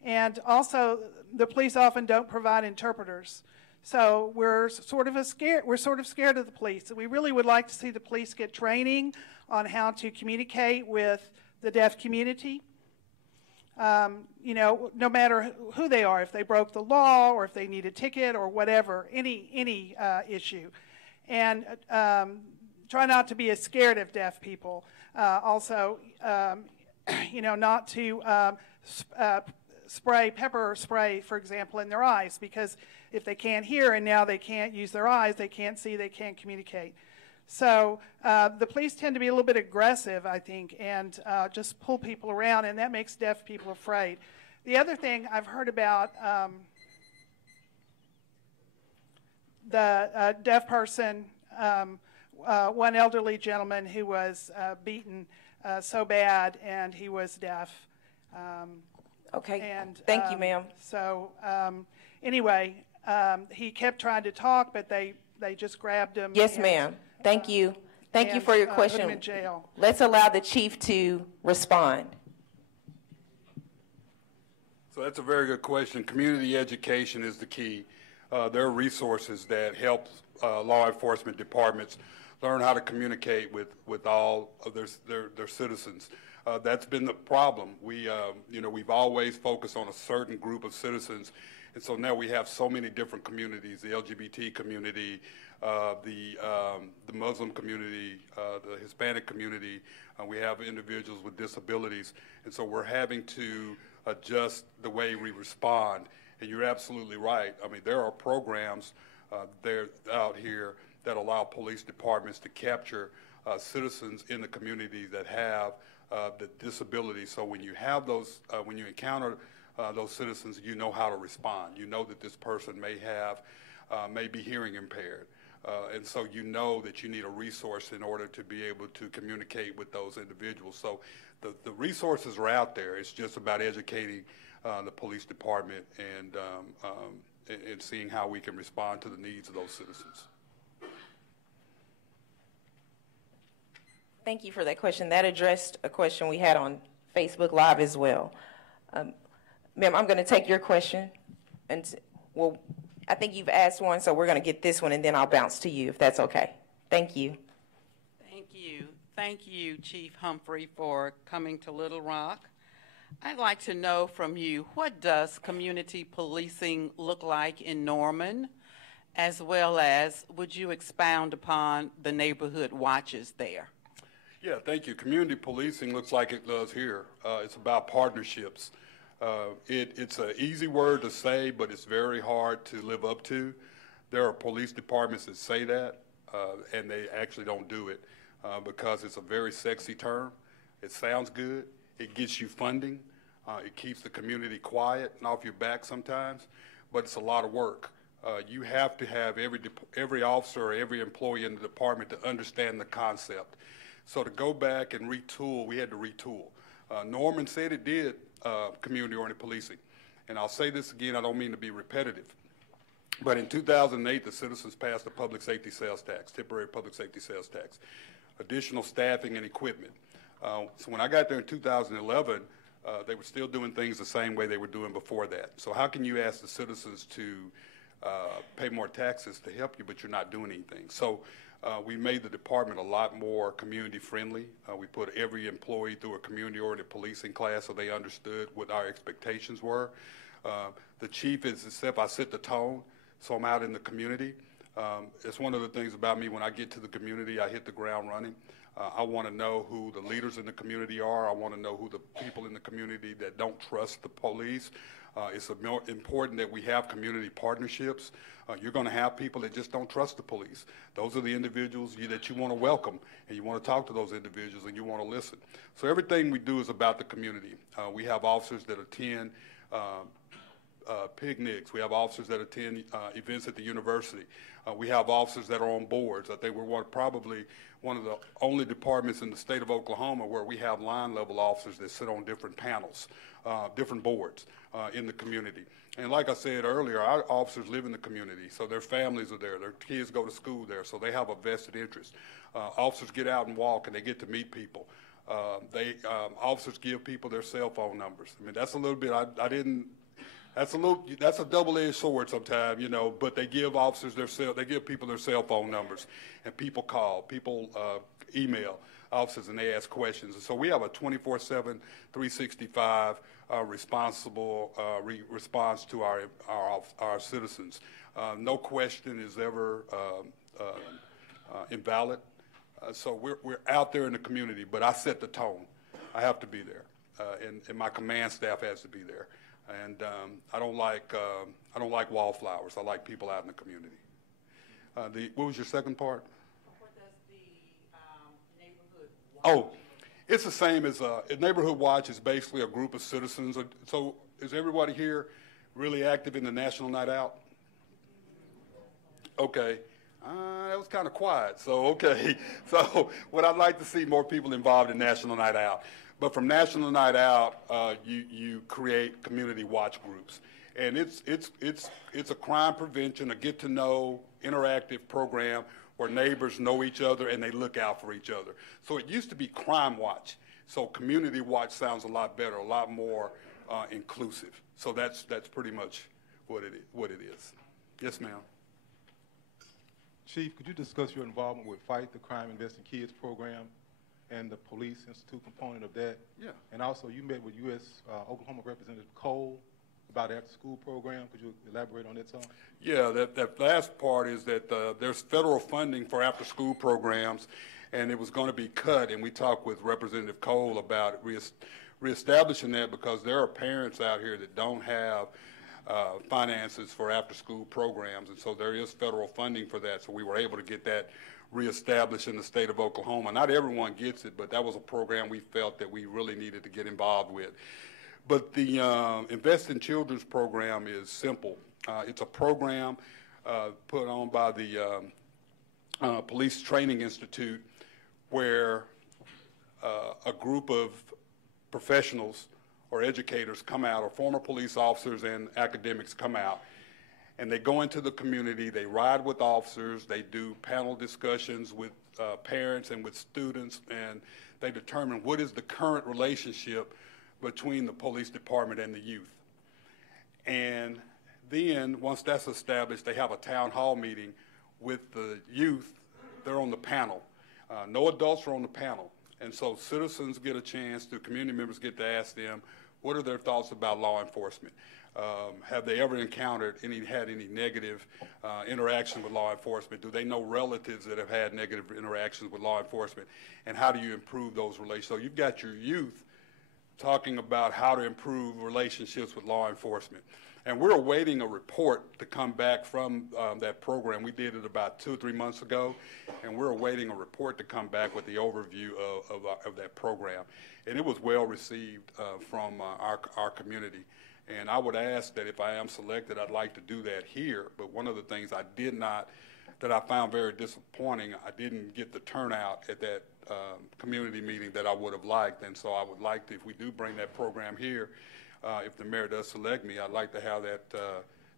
And also, the police often don't provide interpreters. So we're sort of scared of the police. We really would like to see the police get training on how to communicate with the deaf community. You know, no matter who they are, if they broke the law or if they need a ticket or whatever, any issue. And try not to be as scared of deaf people. Also, you know, not to pepper spray, for example, in their eyes, because if they can't hear and now they can't use their eyes, they can't see, they can't communicate. So the police tend to be a little bit aggressive, I think, and just pull people around, and that makes deaf people afraid. The other thing I've heard about the deaf person, one elderly gentleman who was beaten so bad, and he was deaf. Okay, and, thank you, ma'am. So anyway, he kept trying to talk, but they just grabbed him. Yes, ma'am. Thank you. Thank you for your question. Put him in jail. Let's allow the chief to respond. So that's a very good question. Community education is the key. There are resources that help law enforcement departments learn how to communicate with all of their citizens. That's been the problem. We've always focused on a certain group of citizens, and so now we have so many different communities: the LGBT community, the Muslim community, the Hispanic community. We have individuals with disabilities, and so we're having to adjust the way we respond. And you're absolutely right. I mean, there are programs there out here that allow police departments to capture citizens in the community that have the disability. So when you have those, when you encounter those citizens, you know how to respond. You know that this person may be hearing impaired. And so you know that you need a resource in order to be able to communicate with those individuals. So the resources are out there. It's just about educating the police department and seeing how we can respond to the needs of those citizens. Thank you for that question. That addressed a question we had on Facebook Live as well. Ma'am, I'm going to take your question. And well, I think you've asked one, so we're going to get this one, and then I'll bounce to you, if that's okay. Thank you. Thank you. Thank you, Chief Humphrey, for coming to Little Rock. I'd like to know from you, what does community policing look like in Norman, as well as would you expound upon the neighborhood watches there? Yeah, thank you. Community policing looks like it does here. It's about partnerships. It's an easy word to say, but it's very hard to live up to. There are police departments that say that, and they actually don't do it because it's a very sexy term. It sounds good. It gets you funding. It keeps the community quiet and off your back sometimes, but it's a lot of work. You have to have every officer or every employee in the department to understand the concept. So to go back and retool, we had to retool. Norman said it did community-oriented policing. And I'll say this again, I don't mean to be repetitive, but in 2008, the citizens passed a public safety sales tax, temporary public safety sales tax, additional staffing and equipment. So when I got there in 2011, they were still doing things the same way they were doing before that. So how can you ask the citizens to pay more taxes to help you, but you're not doing anything? So we made the department a lot more community friendly. We put every employee through a community-oriented policing class so they understood what our expectations were. The chief is itself, I set the tone, so I'm out in the community. It's one of the things about me, when I get to the community, I hit the ground running. I want to know who the leaders in the community are. I want to know who the people in the community that don't trust the police. It's important that we have community partnerships. You're going to have people that just don't trust the police. Those are the individuals that you want to welcome, and you want to talk to those individuals, and you want to listen. So everything we do is about the community. We have officers that attend picnics. We have officers that attend events at the university. We have officers that are on boards. I think we're probably one of the only departments in the state of Oklahoma where we have line-level officers that sit on different panels, different boards in the community. And like I said earlier, our officers live in the community, so their families are there. Their kids go to school there, so they have a vested interest. Officers get out and walk, and they get to meet people. Officers give people their cell phone numbers. I mean, that's a little bit, that's a double-edged sword sometimes, you know, but they give officers they give people their cell phone numbers, and people call, people email officers, and they ask questions. And so we have a 24/7, 365 responsible response to our citizens. No question is ever invalid. So we're out there in the community, but I set the tone. I have to be there, and my command staff has to be there. And I don't like wallflowers. I like people out in the community. What was your second part? What does the neighborhood watch? Oh, it's the same as a neighborhood watch is basically a group of citizens. So is everybody here really active in the National Night Out? Okay. That was kind of quiet. So, okay. So what I'd like to see more people involved in National Night Out. But from National Night Out, you create community watch groups, and it's a crime prevention, a get-to-know, interactive program where neighbors know each other and they look out for each other. So it used to be Crime Watch. So Community Watch sounds a lot better, a lot more inclusive. So that's pretty much what it is. Yes, ma'am. Chief, could you discuss your involvement with Fight the Crime Investing Kids program and the Police Institute component of that? Yeah. And also, you met with U.S. Oklahoma Representative Cole about the after-school program. Could you elaborate on that some? Yeah, that last part is that there's federal funding for after-school programs, and it was going to be cut, and we talked with Representative Cole about reestablishing that because there are parents out here that don't have finances for after-school programs, and so there is federal funding for that, so we were able to get that reestablished in the state of Oklahoma. Not everyone gets it, but that was a program we felt that we really needed to get involved with. But the Invest in Children's program is simple. It's a program put on by the Police Training Institute where a group of professionals or educators come out, or former police officers and academics come out, and they go into the community, they ride with officers, they do panel discussions with parents and with students, and they determine what is the current relationship between the police department and the youth. And then, once that's established, they have a town hall meeting with the youth. They're on the panel. No adults are on the panel. And so citizens get a chance, the community members get to ask them What are their thoughts about law enforcement? Have they ever encountered had any negative interaction with law enforcement? Do they know relatives that have had negative interactions with law enforcement? And how do you improve those relations? So you've got your youth talking about how to improve relationships with law enforcement. And we're awaiting a report to come back from that program. We did it about 2 or 3 months ago, and we're awaiting a report to come back with the overview of that program. And it was well received from our community. And I would ask that if I am selected, I'd like to do that here. But one of the things that I found very disappointing, I didn't get the turnout at that community meeting that I would have liked. And so I would like to, if we do bring that program here, if the mayor does select me, I'd like to have that.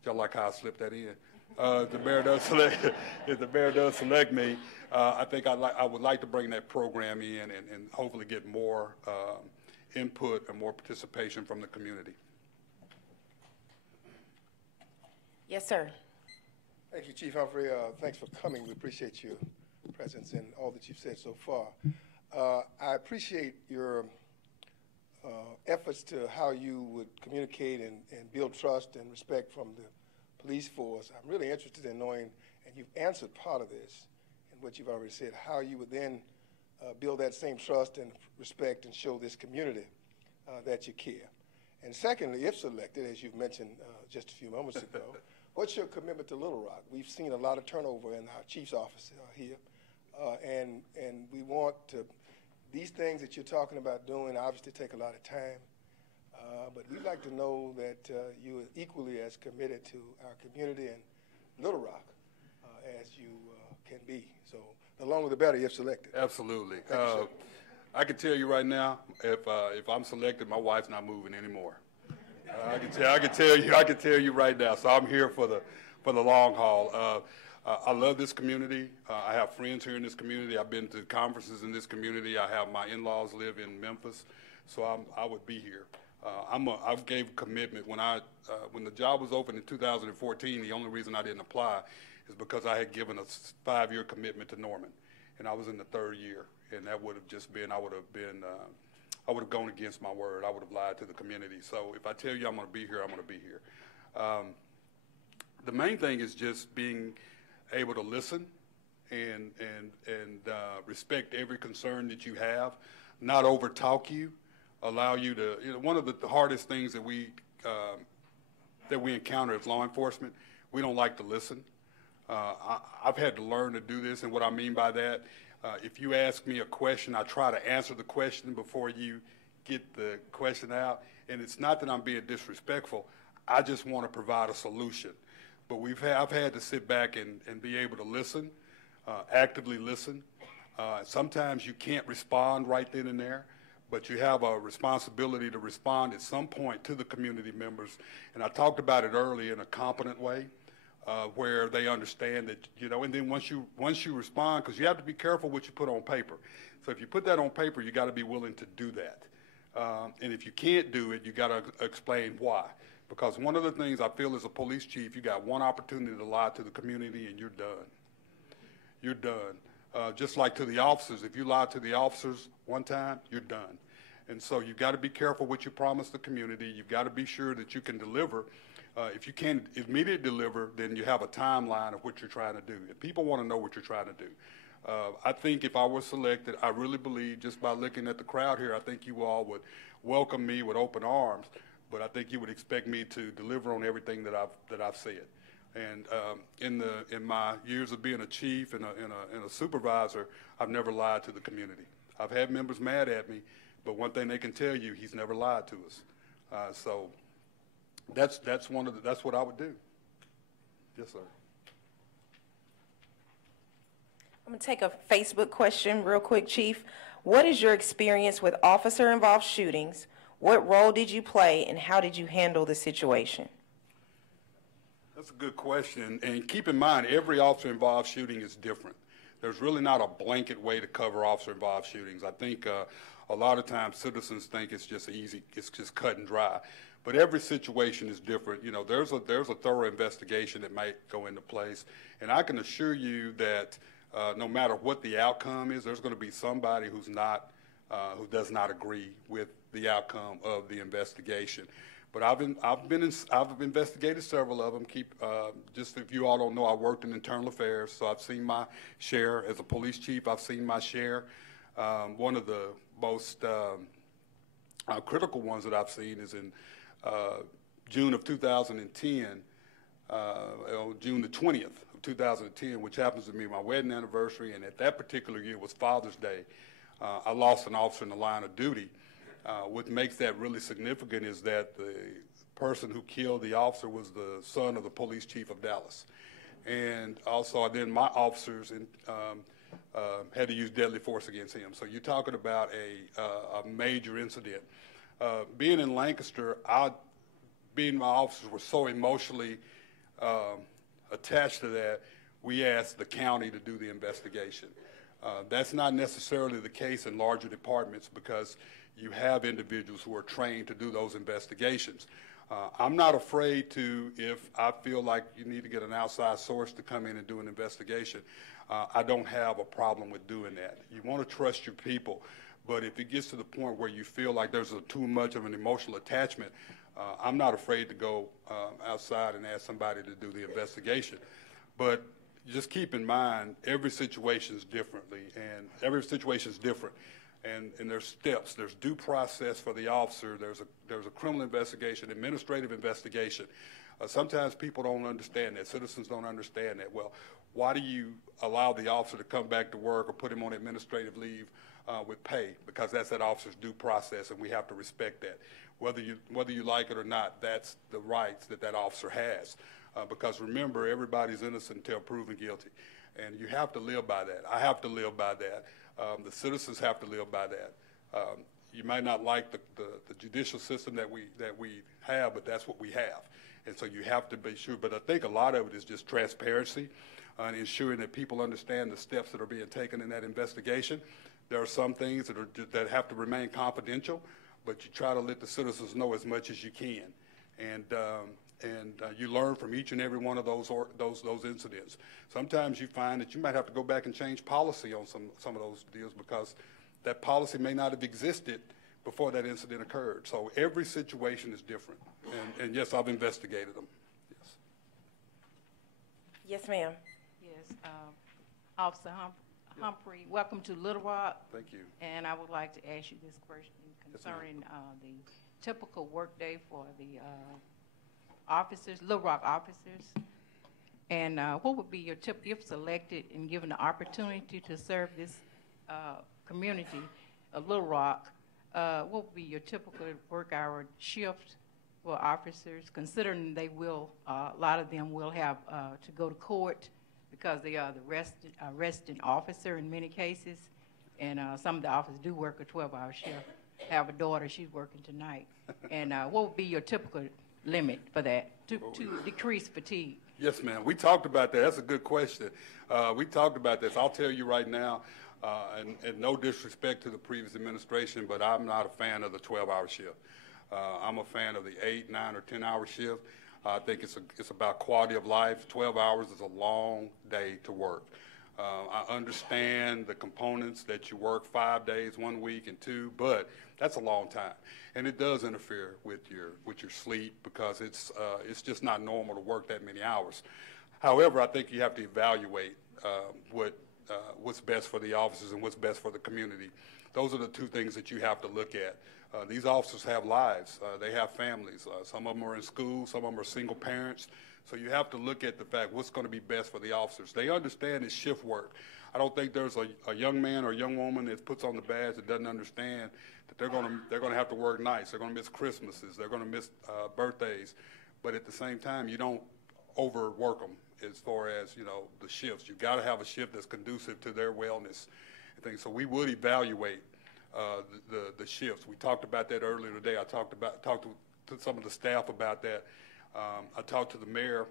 Y'all like how I slipped that in? If the mayor does select me, I think I would like to bring that program in and hopefully get more input and more participation from the community. Yes, sir. Thank you, Chief Humphrey. Thanks for coming. We appreciate your presence and all that you've said so far. I appreciate your efforts to how you would communicate and build trust and respect from the police force. I'm really interested in knowing, and you've answered part of this in what you've already said, how you would then build that same trust and respect and show this community that you care. And secondly, if selected, as you've mentioned just a few moments ago, what's your commitment to Little Rock? We've seen a lot of turnover in our chief's office here, and we want to, these things that you're talking about doing obviously take a lot of time, but we'd like to know that you are equally as committed to our community and Little Rock as you can be. So the longer the better if selected. Absolutely. You, I can tell you right now, if I'm selected, my wife's not moving anymore. I can tell you right now. So I'm here for the long haul. I love this community. I have friends here in this community. I've been to conferences in this community. I have my in-laws live in Memphis, so I would be here. I gave commitment when the job was open in 2014. The only reason I didn't apply is because I had given a 5-year commitment to Norman, and I was in the 3rd year, and that would have just been I would have gone against my word. I would have lied to the community. So if I tell you I'm going to be here, I'm going to be here. The main thing is just being able to listen and respect every concern that you have, not over-talk you, allow you to, one of the hardest things that we encounter as law enforcement, we don't like to listen. I've had to learn to do this, and what I mean by that, if you ask me a question, I try to answer the question before you get the question out, and it's not that I'm being disrespectful. I just want to provide a solution. But I've had to sit back and be able to listen, actively listen. Sometimes you can't respond right then and there, but you have a responsibility to respond at some point to the community members. And I talked about it earlier in a competent way, where they understand that, and then once you respond, because you have to be careful what you put on paper. So if you put that on paper, you got to be willing to do that. And if you can't do it, you got to explain why. Because one of the things I feel as a police chief, you got one opportunity to lie to the community and you're done. You're done. Just like to the officers, if you lie to the officers one time, you're done. And so you've got to be careful what you promise the community. You've got to be sure that you can deliver. If you can't immediately deliver, then you have a timeline of what you're trying to do. If people want to know what you're trying to do. I think if I were selected, I really believe, just by looking at the crowd here, I think you all would welcome me with open arms. But I think you would expect me to deliver on everything that I've said. And in my years of being a chief and a supervisor, I've never lied to the community. I've had members mad at me, but one thing they can tell you, he's never lied to us. So that's what I would do. Yes, sir. I'm going to take a Facebook question real quick, Chief. What is your experience with officer-involved shootings? What role did you play, and how did you handle the situation? That's a good question. And keep in mind, every officer-involved shooting is different. There's really not a blanket way to cover officer-involved shootings. I think a lot of times citizens think it's just easy, it's just cut and dry. But every situation is different. There's a thorough investigation that might go into place. And I can assure you that no matter what the outcome is, there's going to be somebody who's not who does not agree with the outcome of the investigation. But I've investigated several of them. Just if you all don't know, I worked in internal affairs, so I've seen my share as a police chief. I've seen my share. One of the most critical ones that I've seen is in June of 2010, June the 20th of 2010, which happens to be my wedding anniversary, and at that particular year was Father's Day. I lost an officer in the line of duty. What makes that really significant is that the person who killed the officer was the son of the police chief of Dallas. And also then my officers had to use deadly force against him. So you're talking about a major incident. Being in Lancaster, my officers were so emotionally attached to that, we asked the county to do the investigation. That's not necessarily the case in larger departments because you have individuals who are trained to do those investigations. I'm not afraid to, if I feel like you need to get an outside source to come in and do an investigation, I don't have a problem with doing that. You want to trust your people, but if it gets to the point where you feel like there's too much of an emotional attachment, I'm not afraid to go outside and ask somebody to do the investigation. But just keep in mind, every situation is different. And there's steps. There's due process for the officer. There's a criminal investigation, administrative investigation. Sometimes people don't understand that. Citizens don't understand that. Well, why do you allow the officer to come back to work or put him on administrative leave with pay? Because that's that officer's due process, and we have to respect that. Whether you like it or not, that's the rights that officer has. Because remember, everybody's innocent until proven guilty, and you have to live by that. I have to live by that. The citizens have to live by that. You might not like the judicial system that we have, but that's what we have. And so you have to be sure. But I think a lot of it is just transparency and ensuring that people understand the steps that are being taken in that investigation. There are some things that have to remain confidential, but you try to let the citizens know as much as you can. And you learn from each and every one of those incidents. Sometimes you find that you might have to go back and change policy on some of those deals because that policy may not have existed before that incident occurred. So every situation is different. And yes, I've investigated them. Yes. Yes, ma'am. Yes. Officer Humphrey, welcome to Little Rock. Thank you. And I would like to ask you this question concerning the typical workday for the officers, Little Rock officers, and what would be your tip if selected and given the opportunity to serve this community of Little Rock? What would be your typical work hour shift for officers, considering they will, a lot of them will have to go to court because they are the arresting officer in many cases, and some of the officers do work a 12-hour shift. I have a daughter, she's working tonight. And what would be your typical limit for that to decrease fatigue? Yes, ma'am. We talked about that. That's a good question. We talked about this. I'll tell you right now, and no disrespect to the previous administration, but I'm not a fan of the 12-hour shift. I'm a fan of the 8, 9, or 10-hour shift. I think it's about quality of life. 12 hours is a long day to work. I understand the components that you work 5 days, 1 week, and 2, but that's a long time, and it does interfere with your sleep because it's just not normal to work that many hours. However, I think you have to evaluate what's best for the officers and what's best for the community. Those are the two things that you have to look at. These officers have lives. They have families. Some of them are in school. Some of them are single parents. So you have to look at the fact what's going to be best for the officers. They understand it's shift work. I don't think there's a young man or a young woman that puts on the badge that doesn't understand that they're going to have to work nights. They're going to miss Christmases. They're going to miss birthdays. But at the same time, you don't overwork them as far as, the shifts. You've got to have a shift that's conducive to their wellness and things. So we would evaluate the shifts. We talked about that earlier today. I talked to some of the staff about that. I talked to the mayor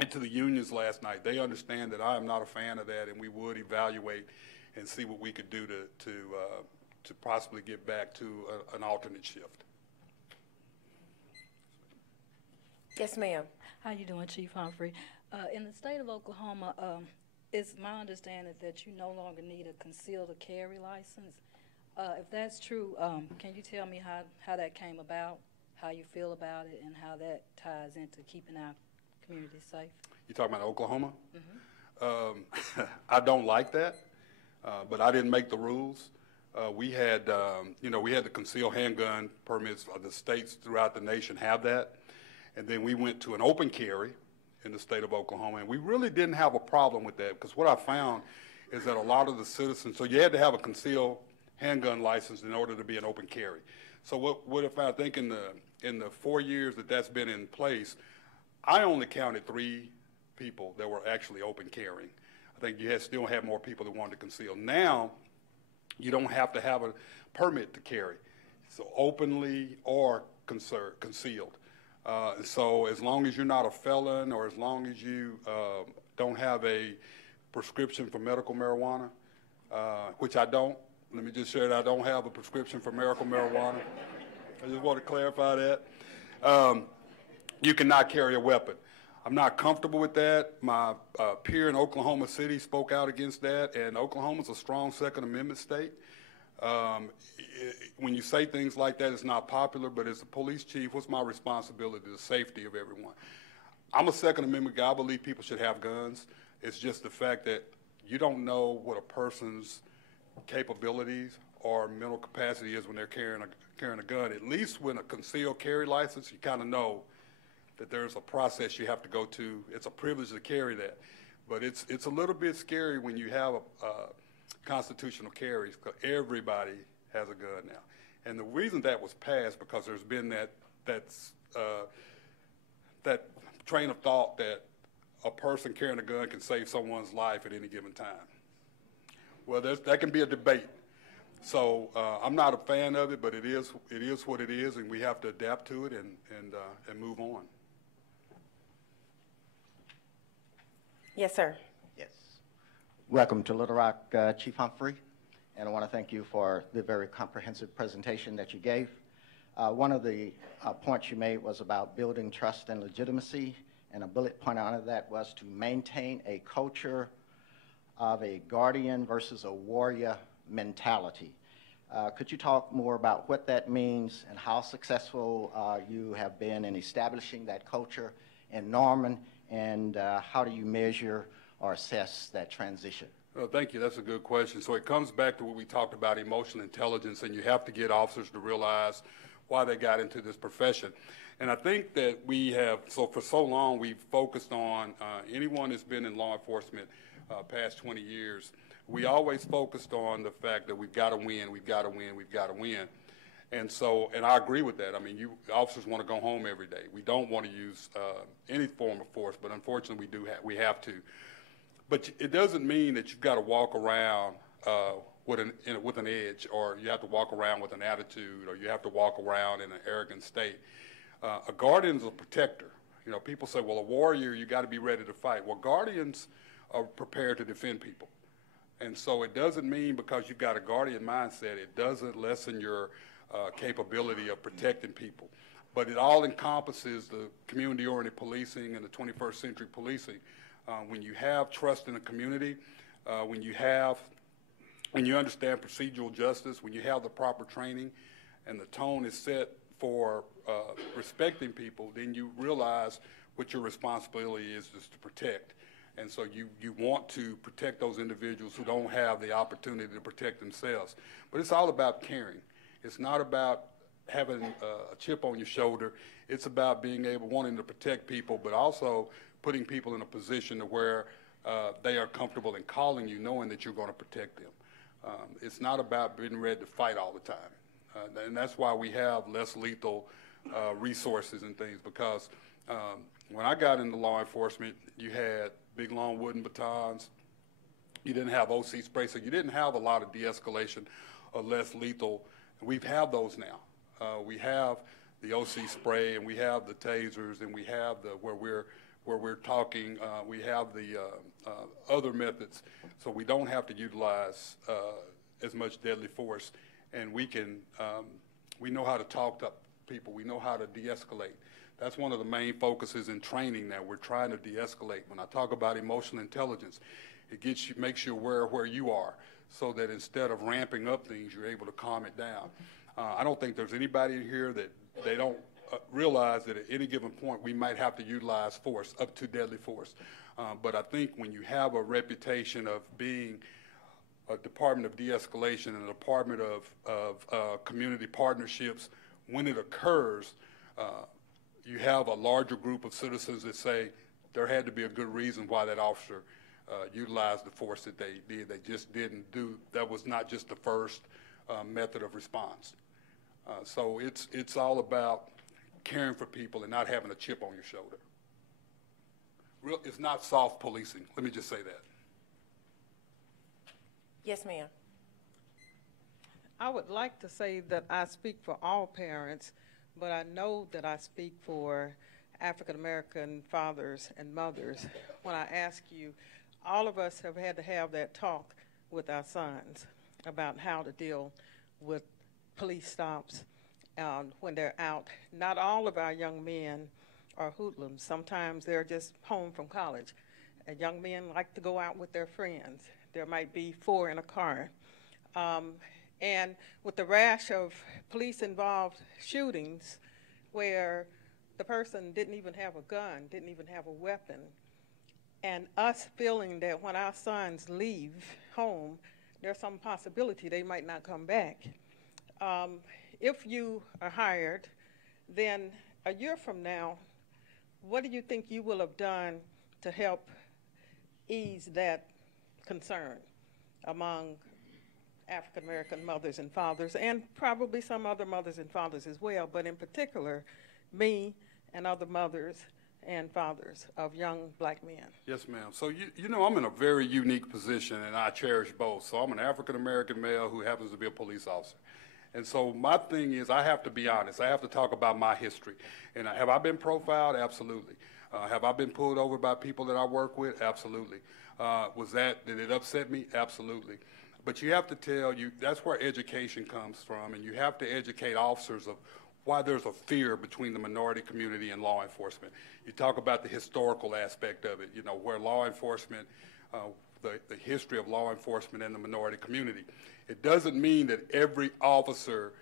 and to the unions last night. They understand that I am not a fan of that, and we would evaluate and see what we could do to possibly get back to an alternate shift. Yes, ma'am. How you doing, Chief Humphrey? In the state of Oklahoma, it's my understanding that you no longer need a concealed carry license If that's true, can you tell me how that came about, how you feel about it, and how that ties into keeping our community safe? You talking about Oklahoma? Mm-hmm. I don't like that, but I didn't make the rules. We had the concealed handgun permits. The states throughout the nation have that. And then we went to an open carry in the state of Oklahoma, and we really didn't have a problem with that, because what I found is that a lot of the citizens, so you had to have a concealed handgun license in order to be an open carry. So what if I think in the 4 years that that's been in place, I only counted 3 people that were actually open carrying. I think you still have more people that wanted to conceal. Now, you don't have to have a permit to carry, so openly or concealed. So as long as you're not a felon, or as long as you don't have a prescription for medical marijuana, which I don't. Let me just share that I don't have a prescription for medical marijuana. I just want to clarify that. You cannot carry a weapon. I'm not comfortable with that. My peer in Oklahoma City spoke out against that, and Oklahoma's a strong Second Amendment state. When you say things like that, it's not popular, but as a police chief, what's my responsibility? The safety of everyone. I'm a Second Amendment guy. I believe people should have guns. It's just the fact that you don't know what a person's capabilities or mental capacity is when they're carrying a gun. At least when a concealed carry license, you kind of know that there's a process you have to go to. It's a privilege to carry that. But it's a little bit scary when you have constitutional carries, because everybody has a gun now. And the reason that was passed, because there's been that train of thought that a person carrying a gun can save someone's life at any given time. Well, that can be a debate. So I'm not a fan of it, but it is what it is, and we have to adapt to it and move on. Yes, sir. Yes. Welcome to Little Rock, Chief Humphrey, and I want to thank you for the very comprehensive presentation that you gave. One of the points you made was about building trust and legitimacy, and a bullet point on that was to maintain a culture of a guardian versus a warrior mentality. Could you talk more about what that means and how successful you have been in establishing that culture in Norman, and how do you measure or assess that transition? Well, thank you. That's a good question. So it comes back to what we talked about, emotional intelligence, and you have to get officers to realize why they got into this profession. And I think that we have, so for so long, we've focused on anyone that's been in law enforcement past 20 years, we always focused on the fact that we've got to win, we've got to win, we've got to win. And so, and I agree with that. I mean, officers want to go home every day. We don't want to use any form of force, but unfortunately we have to. But it doesn't mean that you've got to walk around with an edge, or you have to walk around with an attitude, or you have to walk around in an arrogant state. A guardian is a protector. You know, people say, well, a warrior, you got to be ready to fight. Well, guardians are prepared to defend people. And so it doesn't mean because you've got a guardian mindset, it doesn't lessen your capability of protecting people. But it all encompasses the community-oriented policing and the 21st century policing. When you have trust in the community, when you understand procedural justice, when you have the proper training and the tone is set for respecting people, then you realize what your responsibility is to protect. And so you want to protect those individuals who don't have the opportunity to protect themselves. But it's all about caring. It's not about having a chip on your shoulder. It's about wanting to protect people, but also putting people in a position to where they are comfortable in calling you, knowing that you're going to protect them. It's not about being ready to fight all the time. And that's why we have less lethal resources and things, because when I got into law enforcement, you had big, long wooden batons. You didn't have OC spray, so you didn't have a lot of de-escalation or less lethal. We have those now. We have the OC spray, and we have the tasers, and we have where we're talking, we have the other methods, so we don't have to utilize as much deadly force, and we know how to talk to people, we know how to de-escalate. That's one of the main focuses in training now. We're trying to de-escalate. When I talk about emotional intelligence, It makes you aware of where you are, so that instead of ramping up things, you're able to calm it down. I don't think there's anybody in here that they don't realize that at any given point we might have to utilize force, up to deadly force. But I think when you have a reputation of being a Department of De-escalation and a Department of Community Partnerships, when it occurs, you have a larger group of citizens that say there had to be a good reason why that officer utilized the force that they did. They just didn't do, that was not just the first method of response. So it's all about caring for people and not having a chip on your shoulder. It's not soft policing. Let me just say that. Yes, ma'am. I would like to say that I speak for all parents, but I know that I speak for African American fathers and mothers when I ask you, all of us have had to have that talk with our sons about how to deal with police stops when they're out. Not all of our young men are hoodlums. Sometimes they're just home from college. And young men like to go out with their friends. There might be 4 in a car. And with the rash of police-involved shootings where the person didn't even have a gun, didn't even have a weapon, and us feeling that when our sons leave home, there's some possibility they might not come back. If you are hired, then a year from now, what do you think you will have done to help ease that concern among African American mothers and fathers, and probably some other mothers and fathers as well, but in particular, me and other mothers and fathers of young black men? Yes, ma'am. So you know I'm in a very unique position, and I cherish both. So I'm an African American male who happens to be a police officer. And so my thing is I have to be honest. I have to talk about my history. And have I been profiled? Absolutely. Have I been pulled over by people that I work with? Absolutely. Did it upset me? Absolutely. But you have to that's where education comes from, and you have to educate officers of why there's a fear between the minority community and law enforcement. You talk about the historical aspect of it, you know, where law enforcement, the history of law enforcement and the minority community. It doesn't mean that every officer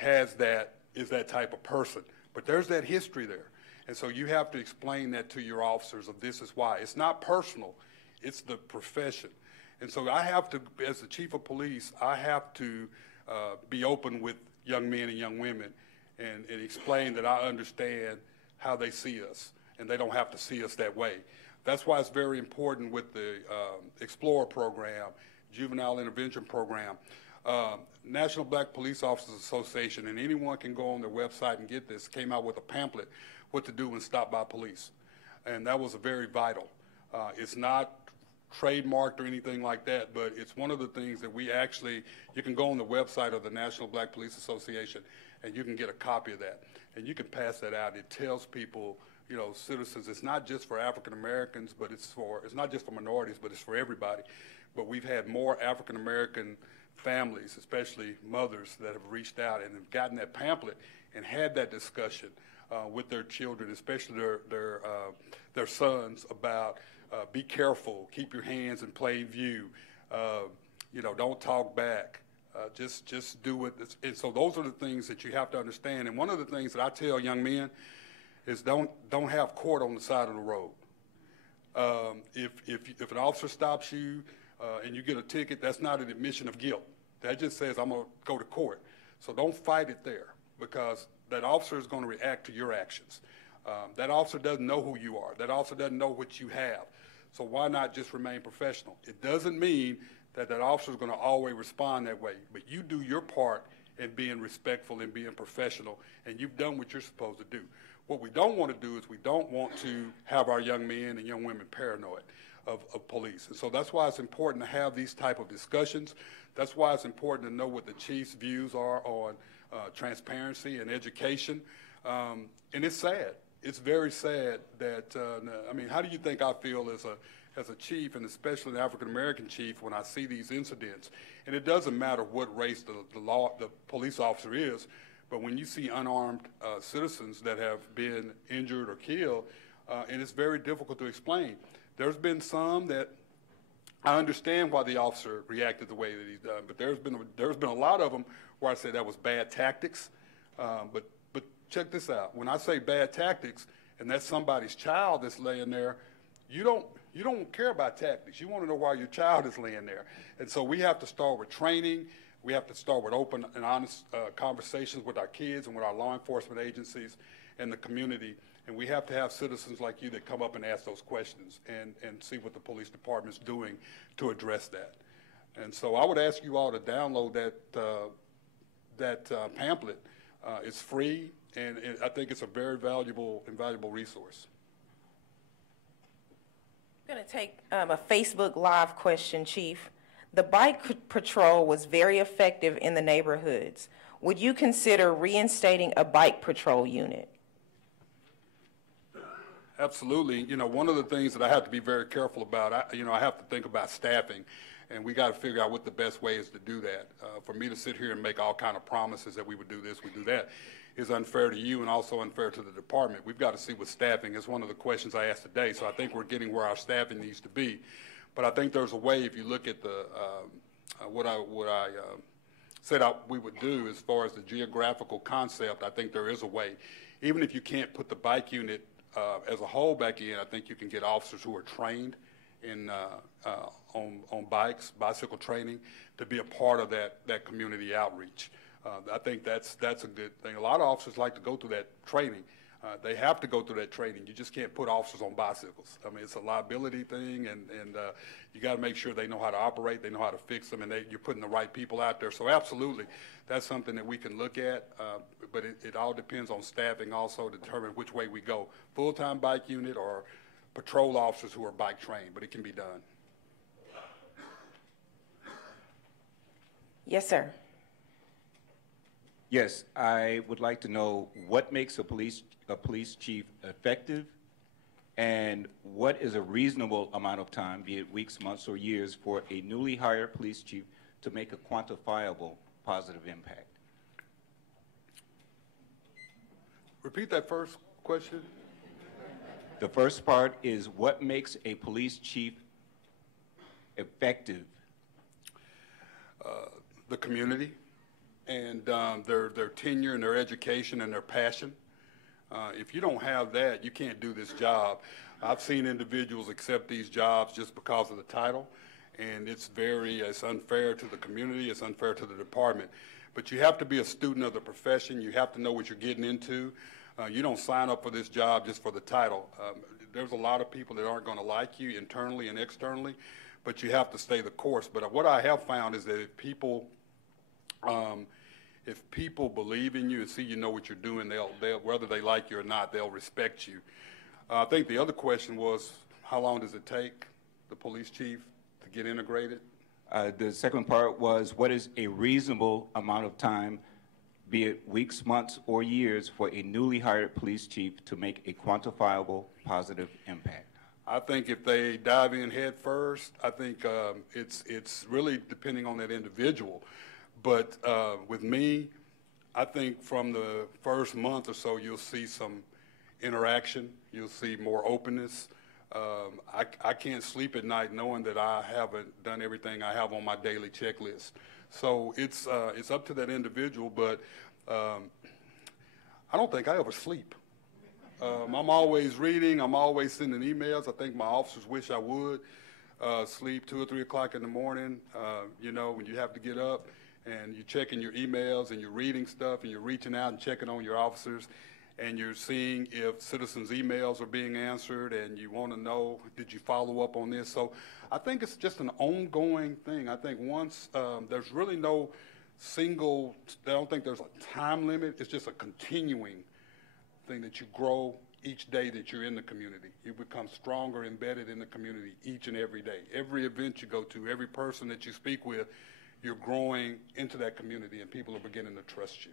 is that type of person, but there's that history there. And so you have to explain that to your officers of this is why. It's not personal, it's the profession. And so I have to, as the chief of police, I have to be open with young men and young women and explain that I understand how they see us, and they don't have to see us that way. That's why it's very important with the Explorer program, Juvenile Intervention Program. National Black Police Officers Association, and anyone can go on their website and get this, came out with a pamphlet, what to do when stopped by police. And that was very vital. It's not trademarked or anything like that, but it's one of the things that you can go on the website of the National Black Police Association and you can get a copy of that. And you can pass that out. It tells people, you know, citizens, it's not just for African Americans, but it's not just for minorities, but it's for everybody. But we've had more African American families, especially mothers, that have reached out and have gotten that pamphlet and had that discussion with their children, especially their sons, about be careful, keep your hands in plain view, you know, don't talk back, just do it. And so those are the things that you have to understand. And one of the things that I tell young men is don't have court on the side of the road. If an officer stops you and you get a ticket, that's not an admission of guilt. That just says I'm going to go to court. So don't fight it there, because that officer is going to react to your actions. That officer doesn't know who you are. That officer doesn't know what you have. So why not just remain professional? It doesn't mean that officer is going to always respond that way, but you do your part in being respectful and being professional, and you've done what you're supposed to do. What we don't want to do is we don't want to have our young men and young women paranoid of police. And so that's why it's important to have these type of discussions. That's why it's important to know what the chief's views are on transparency and education. And it's sad. It's very sad that, I mean, how do you think I feel as a chief, and especially an African-American chief, when I see these incidents? And it doesn't matter what race the police officer is, but when you see unarmed citizens that have been injured or killed, and it's very difficult to explain. There's been some that I understand why the officer reacted the way that he's done, but there's been a lot of them where I say that was bad tactics. But check this out. When I say bad tactics, and that's somebody's child that's laying there, you don't care about tactics. You want to know why your child is laying there. And so we have to start with training. We have to start with open and honest conversations with our kids and with our law enforcement agencies and the community. And we have to have citizens like you that come up and ask those questions and see what the police department's doing to address that. And so I would ask you all to download that pamphlet. It's free, and I think it's a very valuable and valuable resource. I'm going to take a Facebook Live question, Chief. The bike patrol was very effective in the neighborhoods. Would you consider reinstating a bike patrol unit? Absolutely. You know, one of the things that I have to be very careful about, I have to think about staffing, and we got to figure out what the best way is to do that. For me to sit here and make all kind of promises that we would do this, we do that, is unfair to you and also unfair to the department. We've got to see what staffing is. One of the questions I asked today, so I think we're getting where our staffing needs to be. But I think there's a way, if you look at the what I said we would do as far as the geographical concept, I think there is a way. Even if you can't put the bike unit as a whole back in, I think you can get officers who are trained in on bikes, bicycle training, to be a part of that community outreach. I think that's a good thing. A lot of officers like to go through that training. They have to go through that training. You just can't put officers on bicycles. I mean, it's a liability thing, and you got to make sure they know how to operate, they know how to fix them, and you're putting the right people out there. So absolutely, that's something that we can look at, but it all depends on staffing also to determine which way we go. Full-time bike unit or patrol officers who are bike trained, but it can be done. Yes, sir. Yes, I would like to know what makes a police chief effective, and what is a reasonable amount of time, be it weeks, months, or years, for a newly hired police chief to make a quantifiable positive impact? Repeat that first question. The first part is what makes a police chief effective? The community and their tenure and their education and their passion. If you don't have that, you can't do this job. I've seen individuals accept these jobs just because of the title, and it's unfair to the community, it's unfair to the department. But you have to be a student of the profession. You have to know what you're getting into. You don't sign up for this job just for the title. There's a lot of people that aren't going to like you internally and externally, but you have to stay the course. But what I have found is that if people believe in you and see you know what you're doing, they'll whether they like you or not, they'll respect you. I think the other question was, how long does it take the police chief to get integrated? The second part was, what is a reasonable amount of time, be it weeks, months, or years, for a newly hired police chief to make a quantifiable positive impact? I think if they dive in head first, I think it's really depending on that individual. But with me, I think from the first month or so, you'll see some interaction. You'll see more openness. I can't sleep at night knowing that I haven't done everything I have on my daily checklist. So it's up to that individual, but I don't think I ever sleep. I'm always reading. I'm always sending emails. I think my officers wish I would sleep 2 or 3 o'clock in the morning, when you have to get up. And you're checking your emails and you're reading stuff and you're reaching out and checking on your officers and you're seeing if citizens' emails are being answered and you want to know, did you follow up on this? So I think it's just an ongoing thing. I think once there's really no I don't think there's a time limit. It's just a continuing thing that you grow each day that you're in the community. You become stronger, embedded in the community each and every day. Every event you go to, every person that you speak with, you're growing into that community and people are beginning to trust you.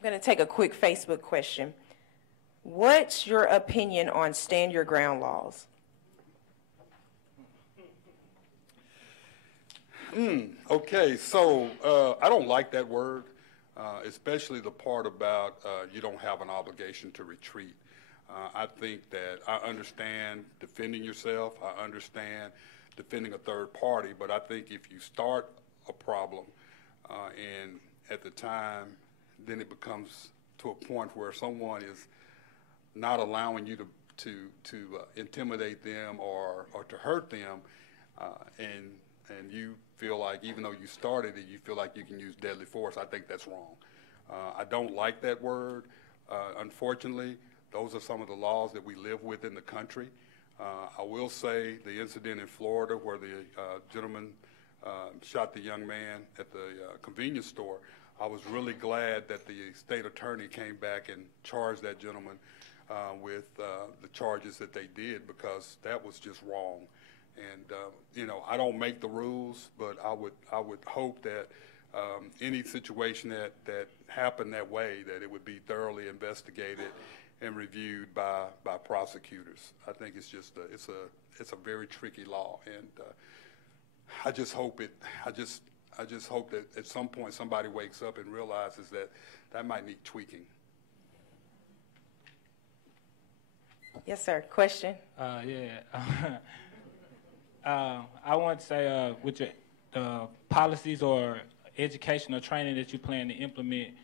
I'm going to take a quick Facebook question. What's your opinion on stand your ground laws? Okay, so I don't like that word, especially the part about you don't have an obligation to retreat. I think that I understand defending yourself. I understand defending a third party, but I think if you start a problem and at the time, then it becomes to a point where someone is not allowing you to intimidate them or to hurt them, and you feel like, even though you started it, you feel like you can use deadly force. I think that's wrong. I don't like that word. Unfortunately, those are some of the laws that we live with in the country. I will say the incident in Florida where the gentleman shot the young man at the convenience store, I was really glad that the state attorney came back and charged that gentleman with the charges that they did, because that was just wrong. And you know, I don't make the rules, but I would hope that any situation that happened that way, that it would be thoroughly investigated and reviewed by prosecutors. I think it's just it's a very tricky law, and I just hope that at some point somebody wakes up and realizes that might need tweaking. Yes, sir. Question? Yeah. I want to say, with your policies or educational training that you plan to implement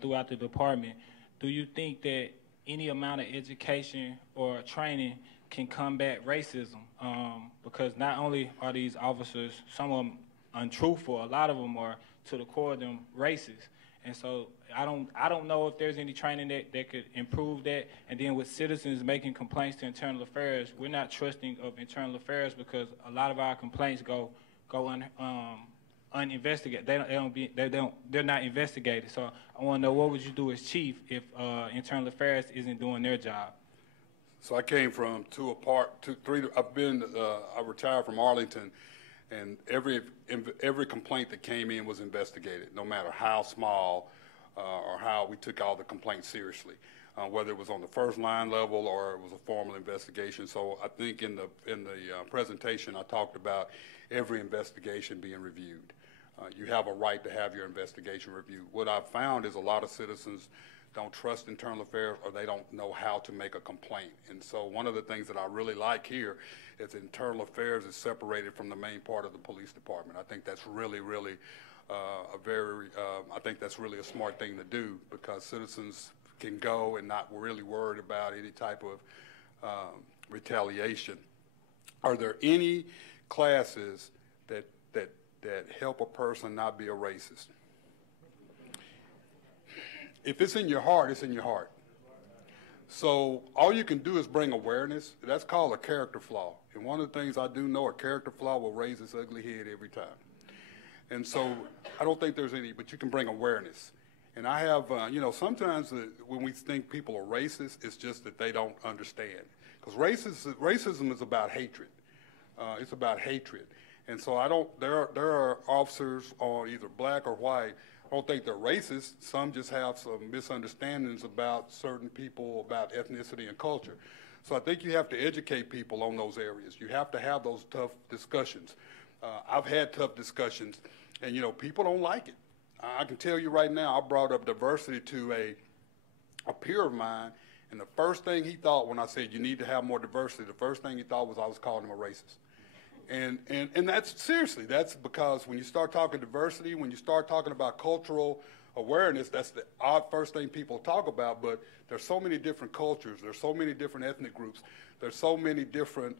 throughout the department, do you think that any amount of education or training can combat racism? Because not only are these officers, some of them untruthful, a lot of them are, to the core of them, racist. And so I don't know if there's any training that could improve that. And then with citizens making complaints to internal affairs, we're not trusting of internal affairs, because a lot of our complaints go uninvestigated. They're not investigated. So I want to know, what would you do as chief if internal affairs isn't doing their job? So I came from I retired from Arlington, and every complaint that came in was investigated, no matter how small or how we took all the complaints seriously, whether it was on the first line level or it was a formal investigation. So I think in the presentation I talked about every investigation being reviewed. You have a right to have your investigation reviewed. What I've found is a lot of citizens don't trust internal affairs, or they don't know how to make a complaint. And so one of the things that I really like here is internal affairs is separated from the main part of the police department. I think that's really, really I think that's really a smart thing to do, because citizens can go and not really worried about any type of retaliation. Are there any classes that help a person not be a racist? If it's in your heart, it's in your heart. So all you can do is bring awareness. That's called a character flaw. And one of the things I do know, a character flaw will raise its ugly head every time. And so I don't think there's any, but you can bring awareness. And I have, sometimes when we think people are racist, it's just that they don't understand. Because racism is about hatred. It's about hatred. And so there are officers on either black or white. I don't think they're racist. Some just have some misunderstandings about certain people, about ethnicity and culture. So I think you have to educate people on those areas. You have to have those tough discussions. I've had tough discussions, and people don't like it. I can tell you right now, I brought up diversity to a peer of mine, and the first thing he thought when I said you need to have more diversity, the first thing he thought was I was calling him a racist. And that's seriously, that's because when you start talking diversity, when you start talking about cultural awareness, that's the first thing people talk about. But there's so many different cultures, there's so many different ethnic groups, there's so many different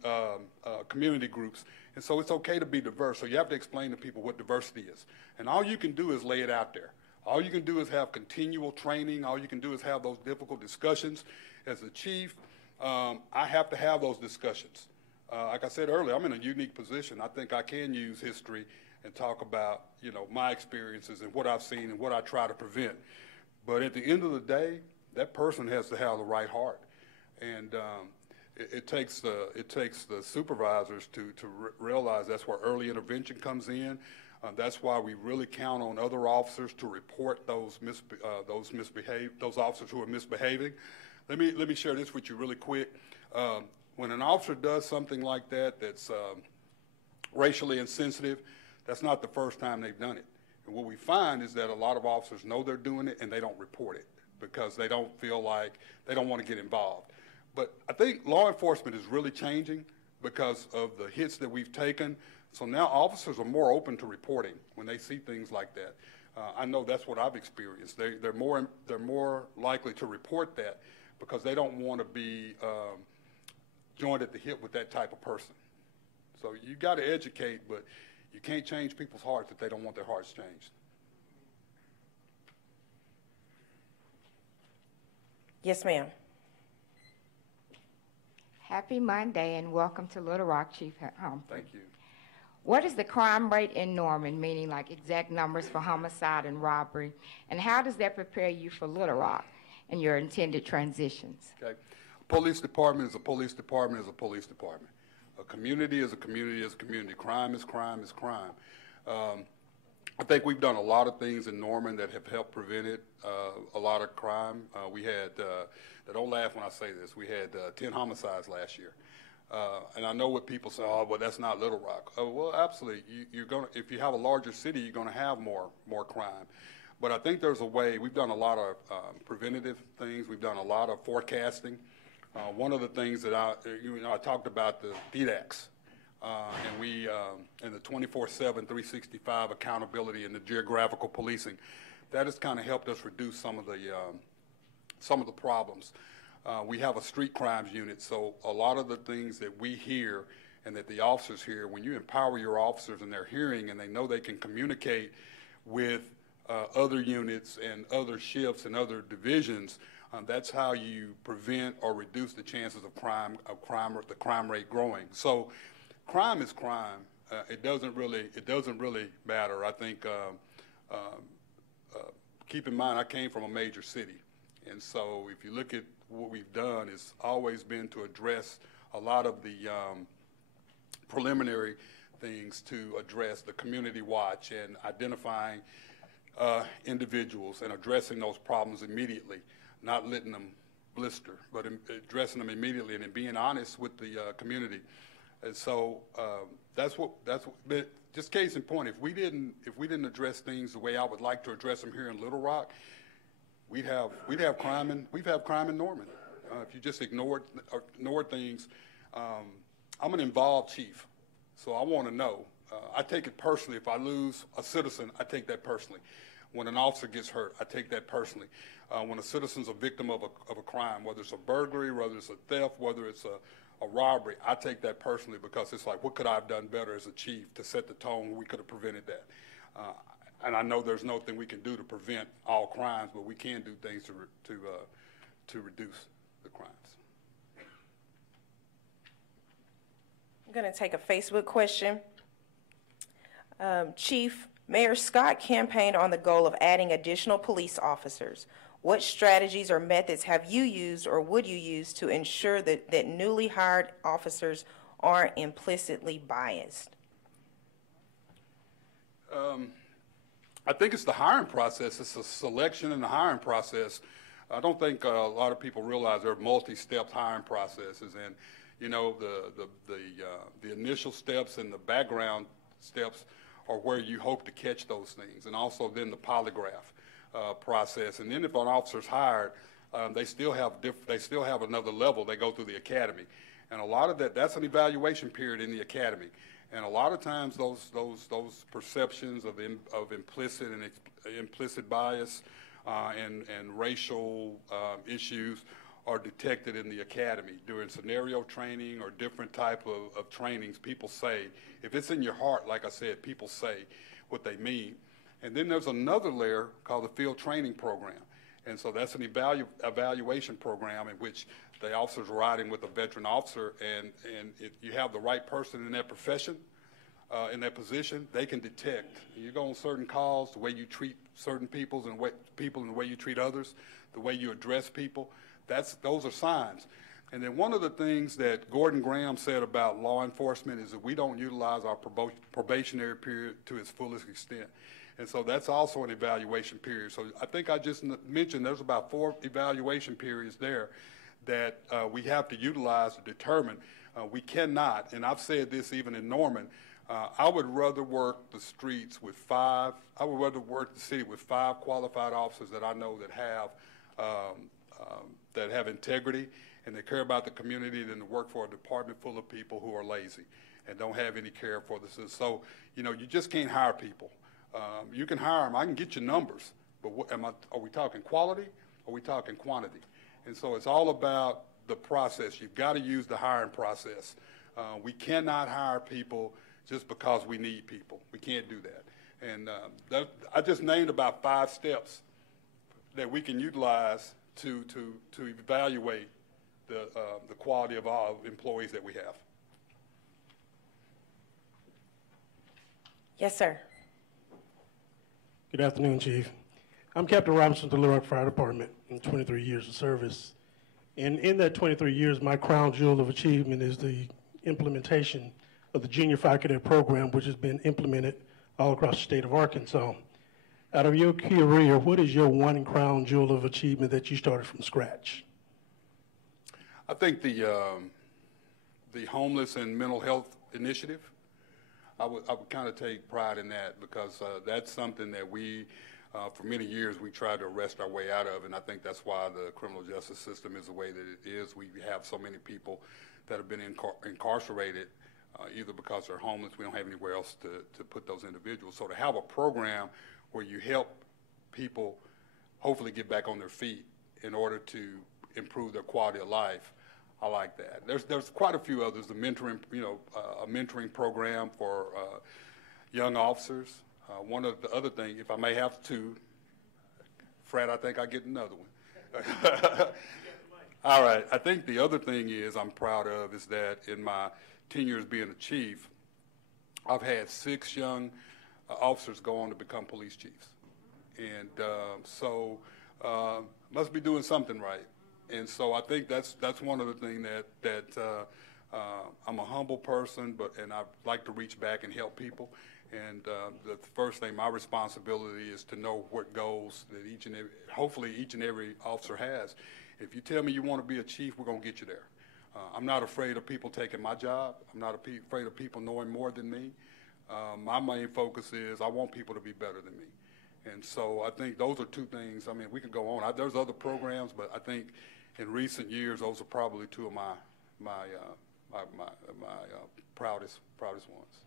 community groups, and so it's okay to be diverse. So you have to explain to people what diversity is, and all you can do is lay it out there. All you can do is have continual training. All you can do is have those difficult discussions. As the chief, I have to have those discussions. Like I said earlier, I'm in a unique position. I think I can use history and talk about, my experiences and what I've seen and what I try to prevent. But at the end of the day, that person has to have the right heart. And it takes the supervisors to realize that's where early intervention comes in. That's why we really count on other officers to report those officers who are misbehaving. Let me share this with you really quick. When an officer does something like that that's racially insensitive, that's not the first time they've done it. And what we find is that a lot of officers know they're doing it and they don't report it because they don't feel like, they don't want to get involved. But I think law enforcement is really changing because of the hits that we've taken. So now officers are more open to reporting when they see things like that. I know that's what I've experienced. They're more likely to report that because they don't want to be joined at the hip with that type of person. So you got to educate, but you can't change people's hearts if they don't want their hearts changed. Yes, ma'am. Happy Monday and welcome to Little Rock, Chief Humphrey. Thank you. What is the crime rate in Norman, meaning like exact numbers for homicide and robbery, and how does that prepare you for Little Rock and your intended transitions? Okay. A police department is a police department is a police department. A community is a community is a community. Crime is crime is crime. I think we've done a lot of things in Norman that have helped prevent it, a lot of crime. We had, don't laugh when I say this, we had 10 homicides last year. And I know what people say, oh, well, that's not Little Rock. Well, absolutely. You're gonna, if you have a larger city, you're going to have more crime. But I think there's a way. We've done a lot of preventative things. We've done a lot of forecasting. One of the things that I talked about the DDAX. And we, and the 24/7, 365 accountability and the geographical policing, that has kind of helped us reduce some of the problems. We have a street crimes unit, so a lot of the things that we hear and that the officers hear, when you empower your officers and they're hearing and they know they can communicate with other units and other shifts and other divisions, that's how you prevent or reduce the chances of crime or the crime rate growing. So crime is crime. It doesn't really matter. I think keep in mind I came from a major city, and so if you look at what we've done, it's always been to address a lot of the preliminary things to address the community watch and identifying individuals and addressing those problems immediately, not letting them blister, but addressing them immediately and then being honest with the community. And so that's what. But just case in point, if we didn't address things the way I would like to address them here in Little Rock, we'd have crime in Norman. If you just ignore things, I'm an involved chief, so I want to know. I take it personally. If I lose a citizen, I take that personally. When an officer gets hurt, I take that personally. When a citizen's a victim of a crime, whether it's a burglary, whether it's a theft, whether it's a robbery, I take that personally because it's like, what could I have done better as a chief to set the tone? We could have prevented that. And I know there's nothing we can do to prevent all crimes, but we can do things to reduce the crimes. I'm going to take a Facebook question. Chief, Mayor Scott campaigned on the goal of adding additional police officers. What strategies or methods have you used or would you use to ensure that newly hired officers aren't implicitly biased? I think it's the hiring process. It's the selection and the hiring process. I don't think a lot of people realize there are multi-step hiring processes, and you know the initial steps and the background steps are where you hope to catch those things, and also then the polygraph process. And then if an officer's hired, they still have another level. They go through the academy, and a lot of that's an evaluation period in the academy. And a lot of times those perceptions of implicit and implicit bias and racial issues are detected in the academy during scenario training or different type of trainings. People say, if it's in your heart, like I said, people say what they mean. And then there's another layer called the field training program. And so that's an evaluation program in which the officer's riding with a veteran officer, and if you have the right person in that profession, in that position, they can detect. You go on certain calls, the way you treat certain people and the way you treat others, the way you address people, those are signs. And then one of the things that Gordon Graham said about law enforcement is that we don't utilize our probationary period to its fullest extent. And so that's also an evaluation period. So I think I just mentioned there's about 4 evaluation periods there that we have to utilize to determine. We cannot, and I've said this even in Norman, I would rather work the streets with 5, I would rather work the city with 5 qualified officers that I know that that have integrity and they care about the community than to work for a department full of people who are lazy and don't have any care for the citizens. So, you know, you just can't hire people. You can hire them. I can get you numbers, but are we talking quality or are we talking quantity? And so it's all about the process. You've got to use the hiring process. We cannot hire people just because we need people. We can't do that. And I just named about 5 steps that we can utilize to evaluate the quality of our employees that we have. Yes, sir. Good afternoon, Chief. I'm Captain Robinson with the Little Rock Fire Department in 23 years of service. And in that 23 years, my crown jewel of achievement is the implementation of the Junior Fire Cadet Program, which has been implemented all across the state of Arkansas. Out of your career, what is your one crown jewel of achievement that you started from scratch? I think the homeless and mental health initiative, I would kind of take pride in that because that's something that we, for many years, we tried to arrest our way out of, and I think that's why the criminal justice system is the way that it is. We have so many people that have been incarcerated either because they're homeless, we don't have anywhere else to put those individuals. So to have a program where you help people hopefully get back on their feet in order to improve their quality of life, I like that. There's quite a few others. The mentoring, a mentoring program for young officers. One of the other things, if I may have to, Fred, I think I get another one. All right. I think the other thing I'm proud of is that in my 10 years being a chief, I've had 6 young officers go on to become police chiefs. And so must be doing something right. And so I think that's one of the things that I'm a humble person, and I like to reach back and help people. And the first thing, my responsibility is to know what goals that hopefully each and every officer has. If you tell me you want to be a chief, we're going to get you there. I'm not afraid of people taking my job. I'm not afraid of people knowing more than me. My main focus is I want people to be better than me. And so I think those are 2 things. I mean, we could go on. There's other programs, but I think in recent years, those are probably 2 of my proudest ones.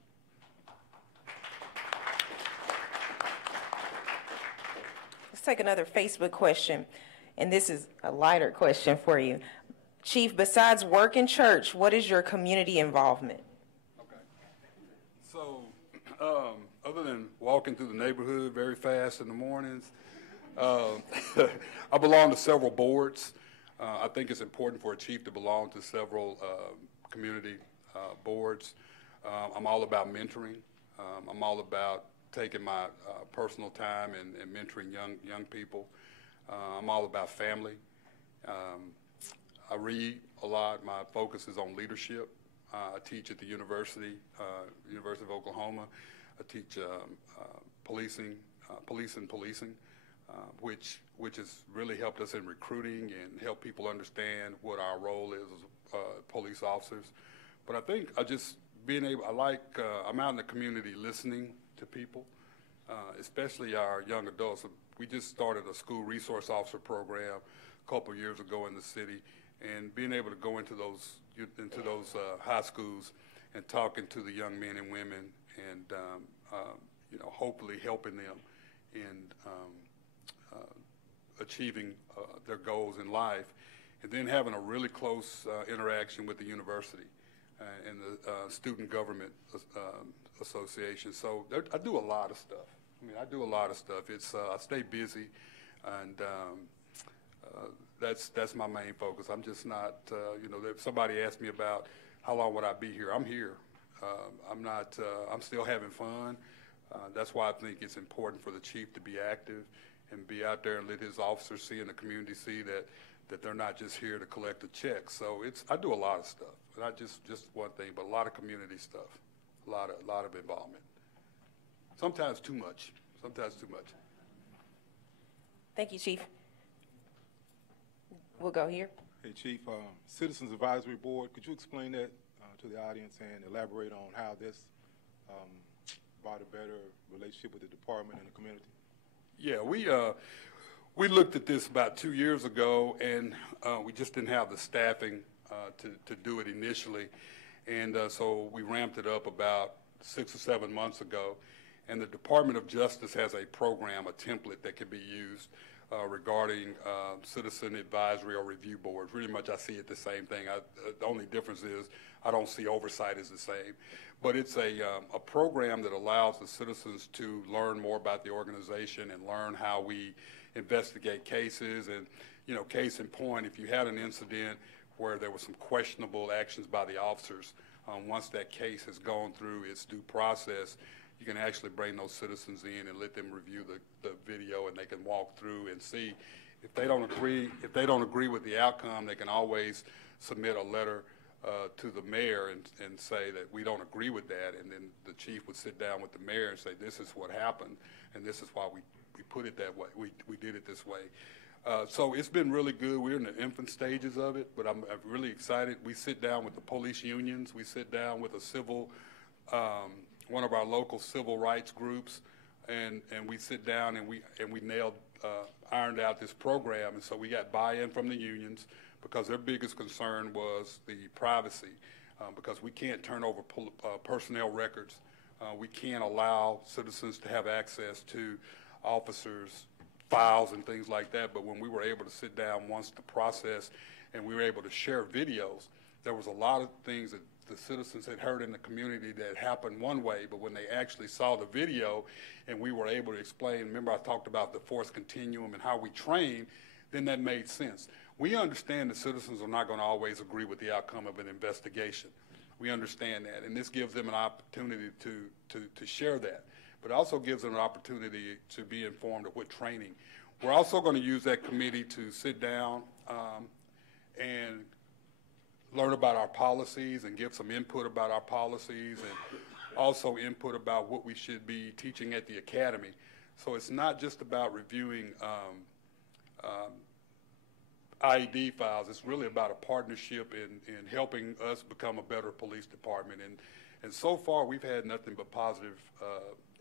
Let's take another Facebook question, and this is a lighter question for you. Chief, besides work and church, what is your community involvement? Okay. So, other than walking through the neighborhood very fast in the mornings, I belong to several boards. I think it's important for a chief to belong to several community boards. I'm all about mentoring. I'm all about taking my personal time and mentoring young people. I'm all about family. I read a lot. My focus is on leadership. I teach at the University of Oklahoma. I teach policing, which has really helped us in recruiting and help people understand what our role is as police officers. But I think I'm out in the community listening to people, especially our young adults. We just started a school resource officer program a couple of years ago in the city, and being able to go into those high schools and talking to the young men and women and hopefully helping them in achieving their goals in life, and then having a really close interaction with the university and the Student Government Association. So I do a lot of stuff. I do a lot of stuff. I stay busy, and that's my main focus. I'm just not, if somebody asked me about how long would I be here, I'm here. I'm still having fun. That's why I think it's important for the chief to be active and be out there and let his officers see and the community see that they're not just here to collect a check. So I do a lot of stuff, not just one thing, but a lot of community stuff, a lot of involvement. Sometimes too much. Thank you, Chief. We'll go here. Hey, Chief, Citizens Advisory Board, could you explain that to the audience and elaborate on how this brought a better relationship with the department and the community? Yeah, We looked at this about 2 years ago, and we just didn't have the staffing to do it initially. And so we ramped it up about 6 or 7 months ago. And the Department of Justice has a program, a template that can be used regarding citizen advisory or review boards. Really much I see it the same thing. The only difference is I don't see oversight as the same. But it's a program that allows the citizens to learn more about the organization and learn how we investigate cases. And, you know, case in point, if you had an incident where there was some questionable actions by the officers, once that case has gone through its due process, you can actually bring those citizens in and let them review the video, and they can walk through and see if they don't agree with the outcome. They can always submit a letter to the mayor and say that we don't agree with that, and then the chief would sit down with the mayor and say, this is what happened, and this is why we put it that way. We did it this way. So it's been really good. We're in the infant stages of it, but I'm really excited. We sit down with the police unions. We sit down with a civil, one of our local civil rights groups, and we sit down and we ironed out this program. And so we got buy-in from the unions because their biggest concern was the privacy, because we can't turn over personnel records. We can't allow citizens to have access to officers' files and things like that. But when we were able to sit down once the process and we were able to share videos, there was a lot of things that the citizens had heard in the community that happened one way, but when they actually saw the video and we were able to explain, remember I talked about the force continuum and how we train, then that made sense. We understand that citizens are not going to always agree with the outcome of an investigation. We understand that, and this gives them an opportunity to share that, but also gives them an opportunity to be informed of what training. We're also going to use that committee to sit down and learn about our policies and give some input about our policies, and also input about what we should be teaching at the academy. So it's not just about reviewing IED files. It's really about a partnership in helping us become a better police department. And so far, we've had nothing but positive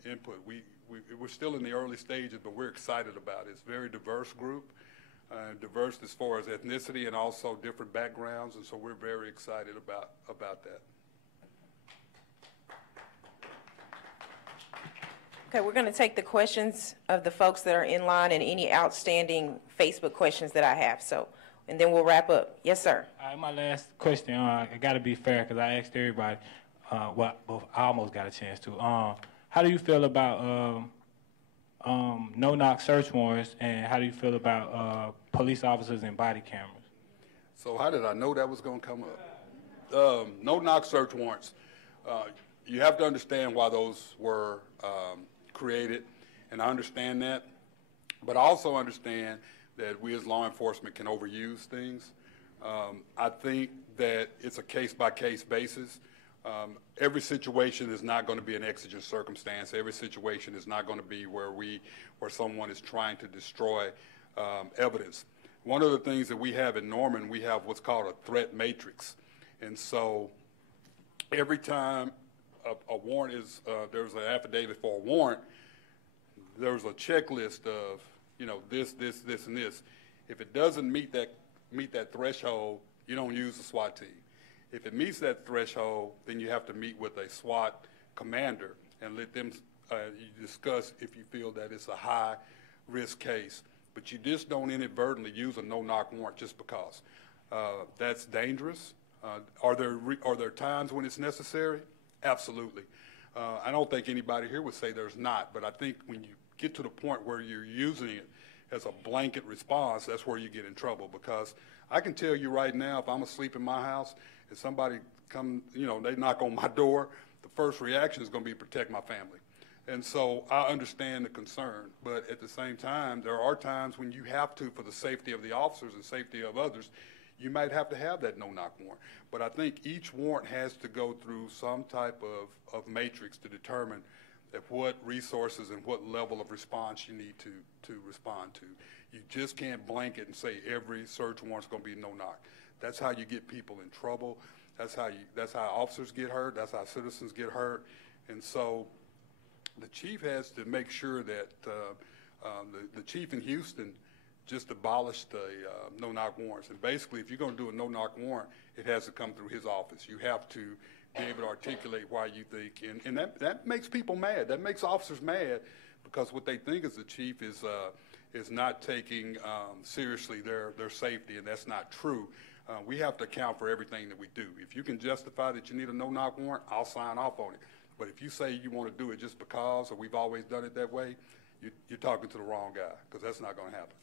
input. We're still in the early stages, but we're excited about it. It's a very diverse group, diverse as far as ethnicity and also different backgrounds, and so we're very excited about that. Okay, we're going to take the questions of the folks that are in line and any outstanding Facebook questions that I have. So, and then we'll wrap up. Yes, sir. My last question, I got to be fair because I asked everybody. Well, I almost got a chance to. How do you feel about no-knock search warrants, and how do you feel about police officers and body cameras? So how did I know that was going to come up? No-knock search warrants. You have to understand why those were created, and I understand that, but I also understand that we as law enforcement can overuse things. I think that it's a case-by-case basis. Every situation is not going to be an exigent circumstance. Every situation is not going to be where someone is trying to destroy evidence. One of the things that we have in Norman, we have what's called a threat matrix, and so every time a warrant is, there's an affidavit for a warrant, there's a checklist of, you know, this, and this. If it doesn't meet that threshold, you don't use the SWAT team. If it meets that threshold, then you have to meet with a SWAT commander and let them discuss if you feel that it's a high-risk case. But you just don't inadvertently use a no-knock warrant just because. That's dangerous. Are there times when it's necessary? Absolutely. I don't think anybody here would say there's not, but I think when you get to the point where you're using it as a blanket response, that's where you get in trouble, because I can tell you right now, if I'm asleep in my house, if somebody come, you know, they knock on my door, the first reaction is going to be protect my family. And so I understand the concern, but at the same time, there are times when you have to, for the safety of the officers and safety of others, you might have to have that no-knock warrant. But I think each warrant has to go through some type of matrix to determine at what resources and what level of response you need to respond to. You just can't blanket and say every search warrant's going to be no-knock. That's how you get people in trouble. That's how officers get hurt. That's how citizens get hurt. And so the chief has to make sure that the chief in Houston just abolished the no-knock warrants. And basically, if you're going to do a no-knock warrant, it has to come through his office. You have to be able to articulate why you think, and that makes people mad. That makes officers mad because what they think is the chief is not taking seriously their safety, and that's not true. We have to account for everything that we do. If you can justify that you need a no-knock warrant, I'll sign off on it. But if you say you want to do it just because, or we've always done it that way, you're talking to the wrong guy, because that's not going to happen.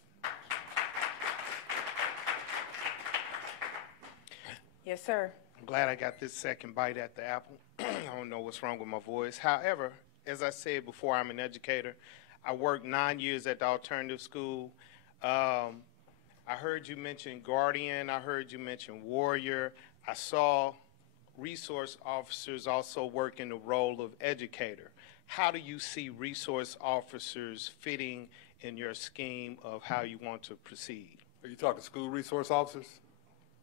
Yes, sir. I'm glad I got this second bite at the apple. I don't know what's wrong with my voice. However, as I said before, I'm an educator. I worked 9 years at the alternative school. I heard you mention Guardian. I heard you mention Warrior. I saw resource officers also work in the role of educator. How do you see resource officers fitting in your scheme of how you want to proceed? Are you talking school resource officers?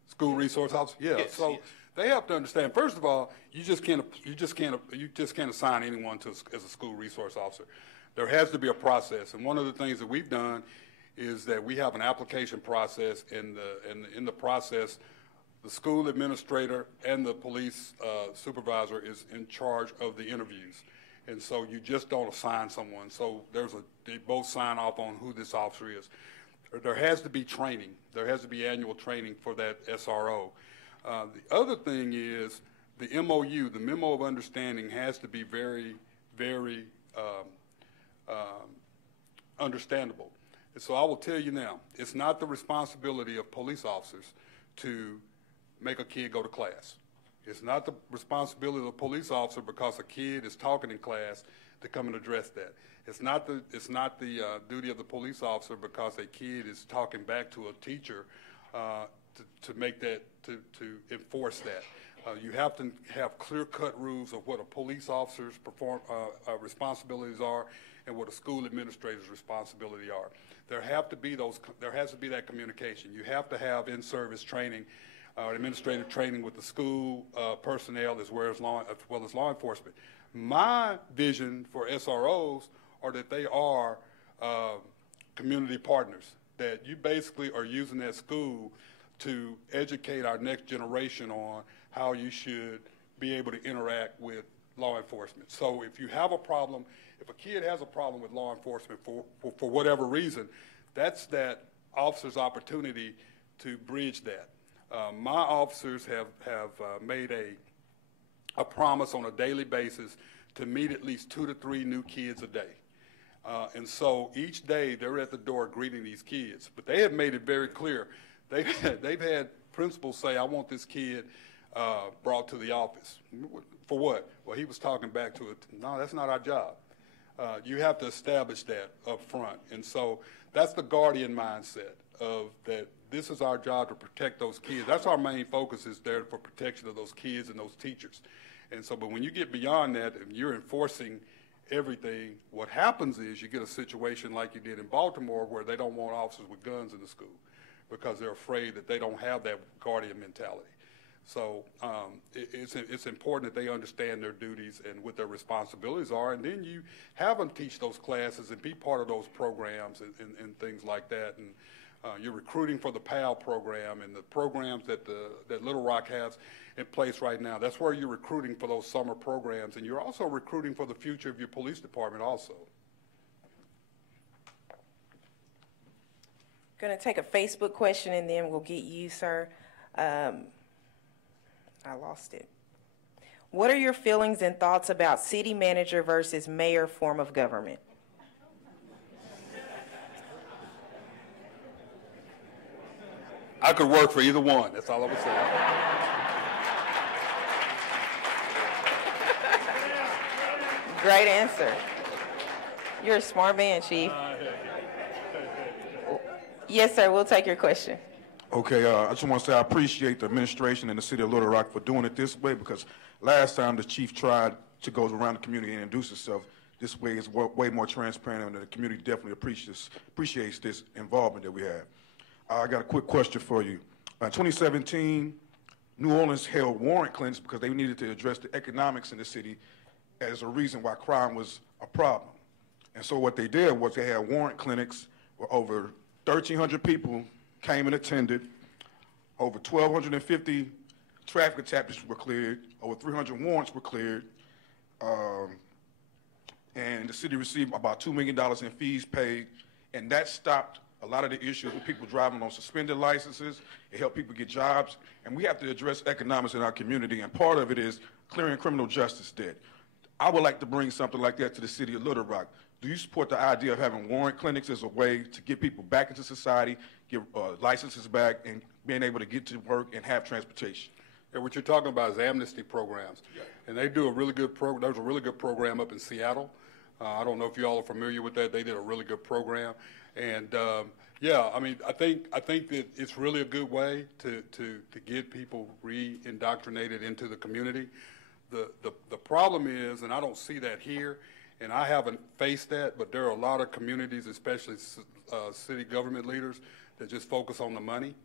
School resource officers? Yeah. Yes, So yes. they have to understand. First of all, you just can't assign anyone to as a school resource officer. There has to be a process, and one of the things that we've done is that we have an application process. In the process, the school administrator and the police supervisor is in charge of the interviews, and so you just don't assign someone. So they both sign off on who this officer is. There has to be training. There has to be annual training for that SRO. The other thing is the MOU, the Memo of Understanding, has to be very, very understandable. And so I will tell you now, it's not the responsibility of police officers to make a kid go to class. It's not the responsibility of a police officer because a kid is talking in class to come and address that. It's not the duty of the police officer because a kid is talking back to a teacher to make that, to enforce that. You have to have clear-cut rules of what a police officer's responsibilities are and what a school administrator's responsibility are. There has to be that communication. You have to have in-service training, administrative training with the school personnel as well as law enforcement. My vision for SROs are that they are community partners, that you basically are using that school to educate our next generation on how you should be able to interact with law enforcement. So if you have a problem, if a kid has a problem with law enforcement for whatever reason, that's that officer's opportunity to bridge that. My officers have made a promise on a daily basis to meet at least 2 to 3 new kids a day. And so each day they're at the door greeting these kids. But they have made it very clear. They've had principals say, I want this kid brought to the office. For what? Well, he was talking back to it. No, that's not our job. You have to establish that up front. And so that's the guardian mindset of that this is our job to protect those kids. That's our main focus, is there for protection of those kids and those teachers. And so, but when you get beyond that and you're enforcing everything, what happens is you get a situation like you did in Baltimore where they don't want officers with guns in the school because they're afraid that they don't have that guardian mentality. So it's important that they understand their duties and what their responsibilities are, and then you have them teach those classes and be part of those programs and things like that. And you're recruiting for the PAL program and the programs that Little Rock has in place right now. That's where you're recruiting for those summer programs, and you're also recruiting for the future of your police department also. Going to take a Facebook question, and then we'll get you, sir. I lost it. What are your feelings and thoughts about city manager versus mayor form of government? I could work for either one. That's all I would say. Great answer. You're a smart man, Chief. Yes, sir. We'll take your question. Okay, I just want to say I appreciate the administration and the city of Little Rock for doing it this way, because last time the chief tried to go around the community and introduce himself. This way is way more transparent, and the community definitely appreciates this involvement that we have. I got a quick question for you. In 2017, New Orleans held warrant clinics because they needed to address the economics in the city as a reason why crime was a problem. And so what they did was they had warrant clinics where over 1,300 people came and attended. Over 1,250 traffic attachments were cleared. Over 300 warrants were cleared. And the city received about $2 million in fees paid. And that stopped a lot of the issues with people driving on suspended licenses. It helped people get jobs. And we have to address economics in our community. And part of it is clearing criminal justice debt. I would like to bring something like that to the city of Little Rock. Do you support the idea of having warrant clinics as a way to get people back into society, get licenses back, and being able to get to work and have transportation? Yeah, what you're talking about is amnesty programs. Yeah. And they do a really good program. There was a really good program up in Seattle. I don't know if you all are familiar with that. They did a really good program. And yeah, I mean, I think that it's really a good way to get people re-indoctrinated into the community. The problem is, and I don't see that here, and I haven't faced that, but there are a lot of communities, especially city government leaders, that just focus on the money.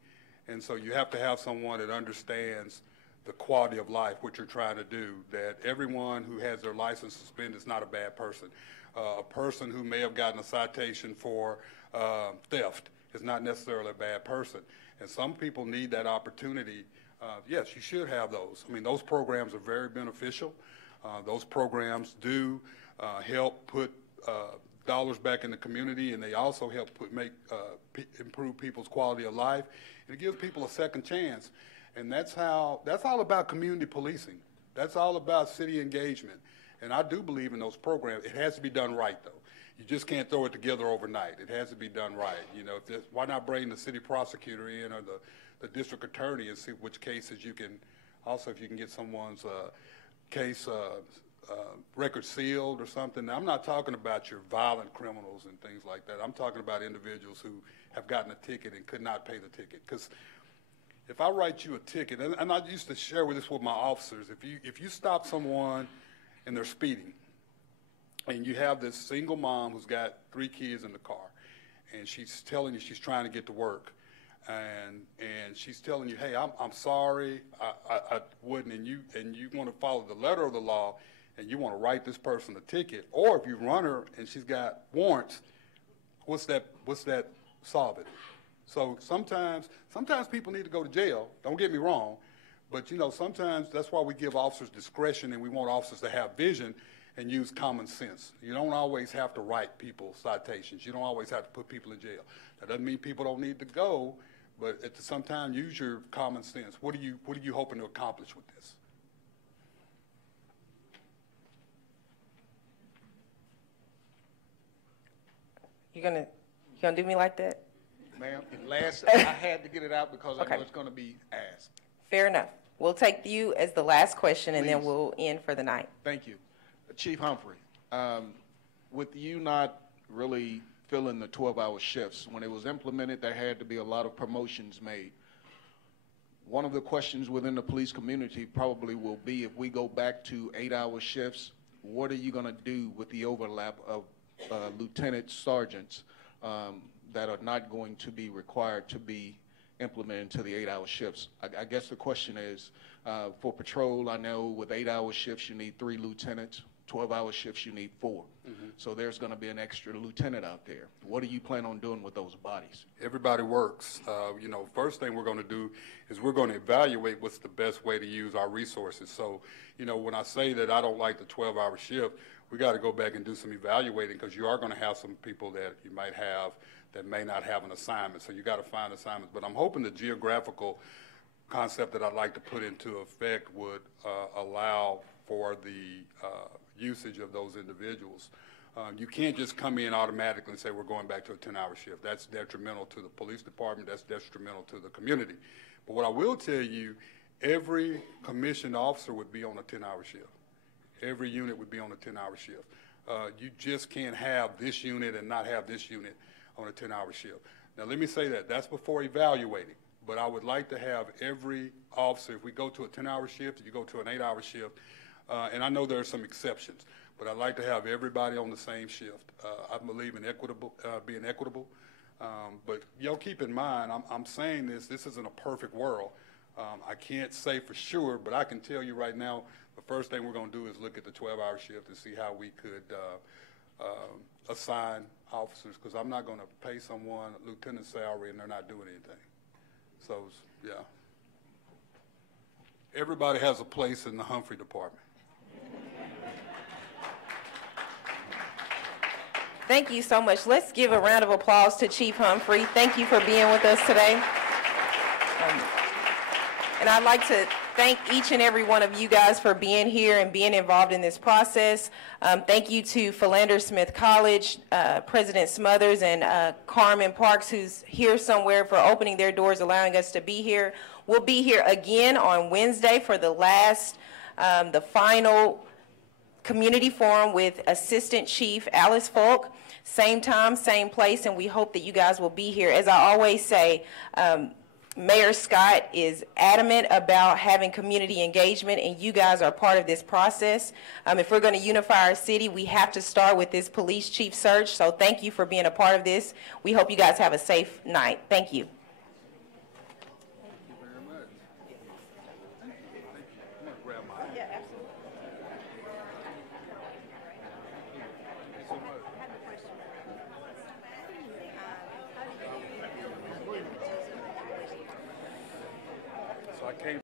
And so you have to have someone that understands the quality of life, what you're trying to do, that everyone who has their license suspended is not a bad person. A person who may have gotten a citation for theft is not necessarily a bad person. And some people need that opportunity. Yes, you should have those. I mean, those programs are very beneficial. Those programs do help put dollars back in the community, and they also help improve people's quality of life. And it gives people a second chance. And that's all about community policing. That's all about city engagement. And I do believe in those programs. It has to be done right, though. You just can't throw it together overnight. It has to be done right. You know, why not bring the city prosecutor in, or the district attorney, and see which cases you can, also if you can get someone's case record sealed or something. Now, I'm not talking about your violent criminals and things like that. I'm talking about individuals who have gotten a ticket and could not pay the ticket. Because if I write you a ticket, and I used to share this with my officers, if you stop someone and they're speeding, and you have this single mom who's got 3 kids in the car, and she's telling you she's trying to get to work, and she's telling you, hey, I'm sorry, I wouldn't, and you want to follow the letter of the law, and you want to write this person a ticket, or if you run her and she's got warrants, what's that solve it? So sometimes people need to go to jail. Don't get me wrong, but you know, sometimes that's why we give officers discretion, and we want officers to have vision and use common sense. You don't always have to write people citations. You don't always have to put people in jail. That doesn't mean people don't need to go, but at the same time, use your common sense. What are you hoping to accomplish with this? You gonna do me like that? Ma'am, I had to get it out because I know it's going to be asked. Fair enough. We'll take you as the last question, and Please. then we'll end for the night. Thank you. Chief Humphrey, with you not really filling the 12-hour shifts, when it was implemented, there had to be a lot of promotions made. One of the questions within the police community probably will be, if we go back to 8-hour shifts, what are you going to do with the overlap of lieutenant sergeants that are not going to be required to be implemented to the 8-hour shifts? I guess the question is, for patrol, I know with 8-hour shifts you need 3 lieutenants, 12-hour shifts you need 4. Mm-hmm. So there's going to be an extra lieutenant out there. What do you plan on doing with those bodies? Everybody works. You know, first thing we're going to do is we're going to evaluate what's the best way to use our resources. So, you know, when I say that I don't like the 12-hour shift, we got to go back and do some evaluating, because you are going to have some people that you might have that may not have an assignment. So you got to find assignments. But I'm hoping the geographical concept that I'd like to put into effect would allow for the usage of those individuals. You can't just come in automatically and say we're going back to a 10-hour shift. That's detrimental to the police department. That's detrimental to the community. But what I will tell you, every commissioned officer would be on a 10-hour shift. Every unit would be on a 10-hour shift. You just can't have this unit and not have this unit on a 10-hour shift. Now, let me say that. That's before evaluating. But I would like to have every officer, if we go to a 10-hour shift, if you go to an 8-hour shift, and I know there are some exceptions, but I'd like to have everybody on the same shift. I believe in being equitable. But y'all keep in mind, I'm saying this isn't a perfect world. I can't say for sure, but I can tell you right now, the first thing we're going to do is look at the 12-hour shift and see how we could assign officers, because I'm not going to pay someone a lieutenant's salary and they're not doing anything. So, yeah. Everybody has a place in the Humphrey Department. Thank you so much. Let's give a round of applause to Chief Humphrey. Thank you for being with us today. And I'd like to thank each and every one of you guys for being here and being involved in this process. Thank you to Philander Smith College, President Smothers, and Carmen Parks, who's here somewhere, for opening their doors, allowing us to be here. We'll be here again on Wednesday for the final community forum with Assistant Chief Alice Folk. Same time, same place, and we hope that you guys will be here. As I always say, Mayor Scott is adamant about having community engagement, and you guys are part of this process. If we're going to unify our city, we have to start with this police chief search, so thank you for being a part of this. We hope you guys have a safe night. Thank you.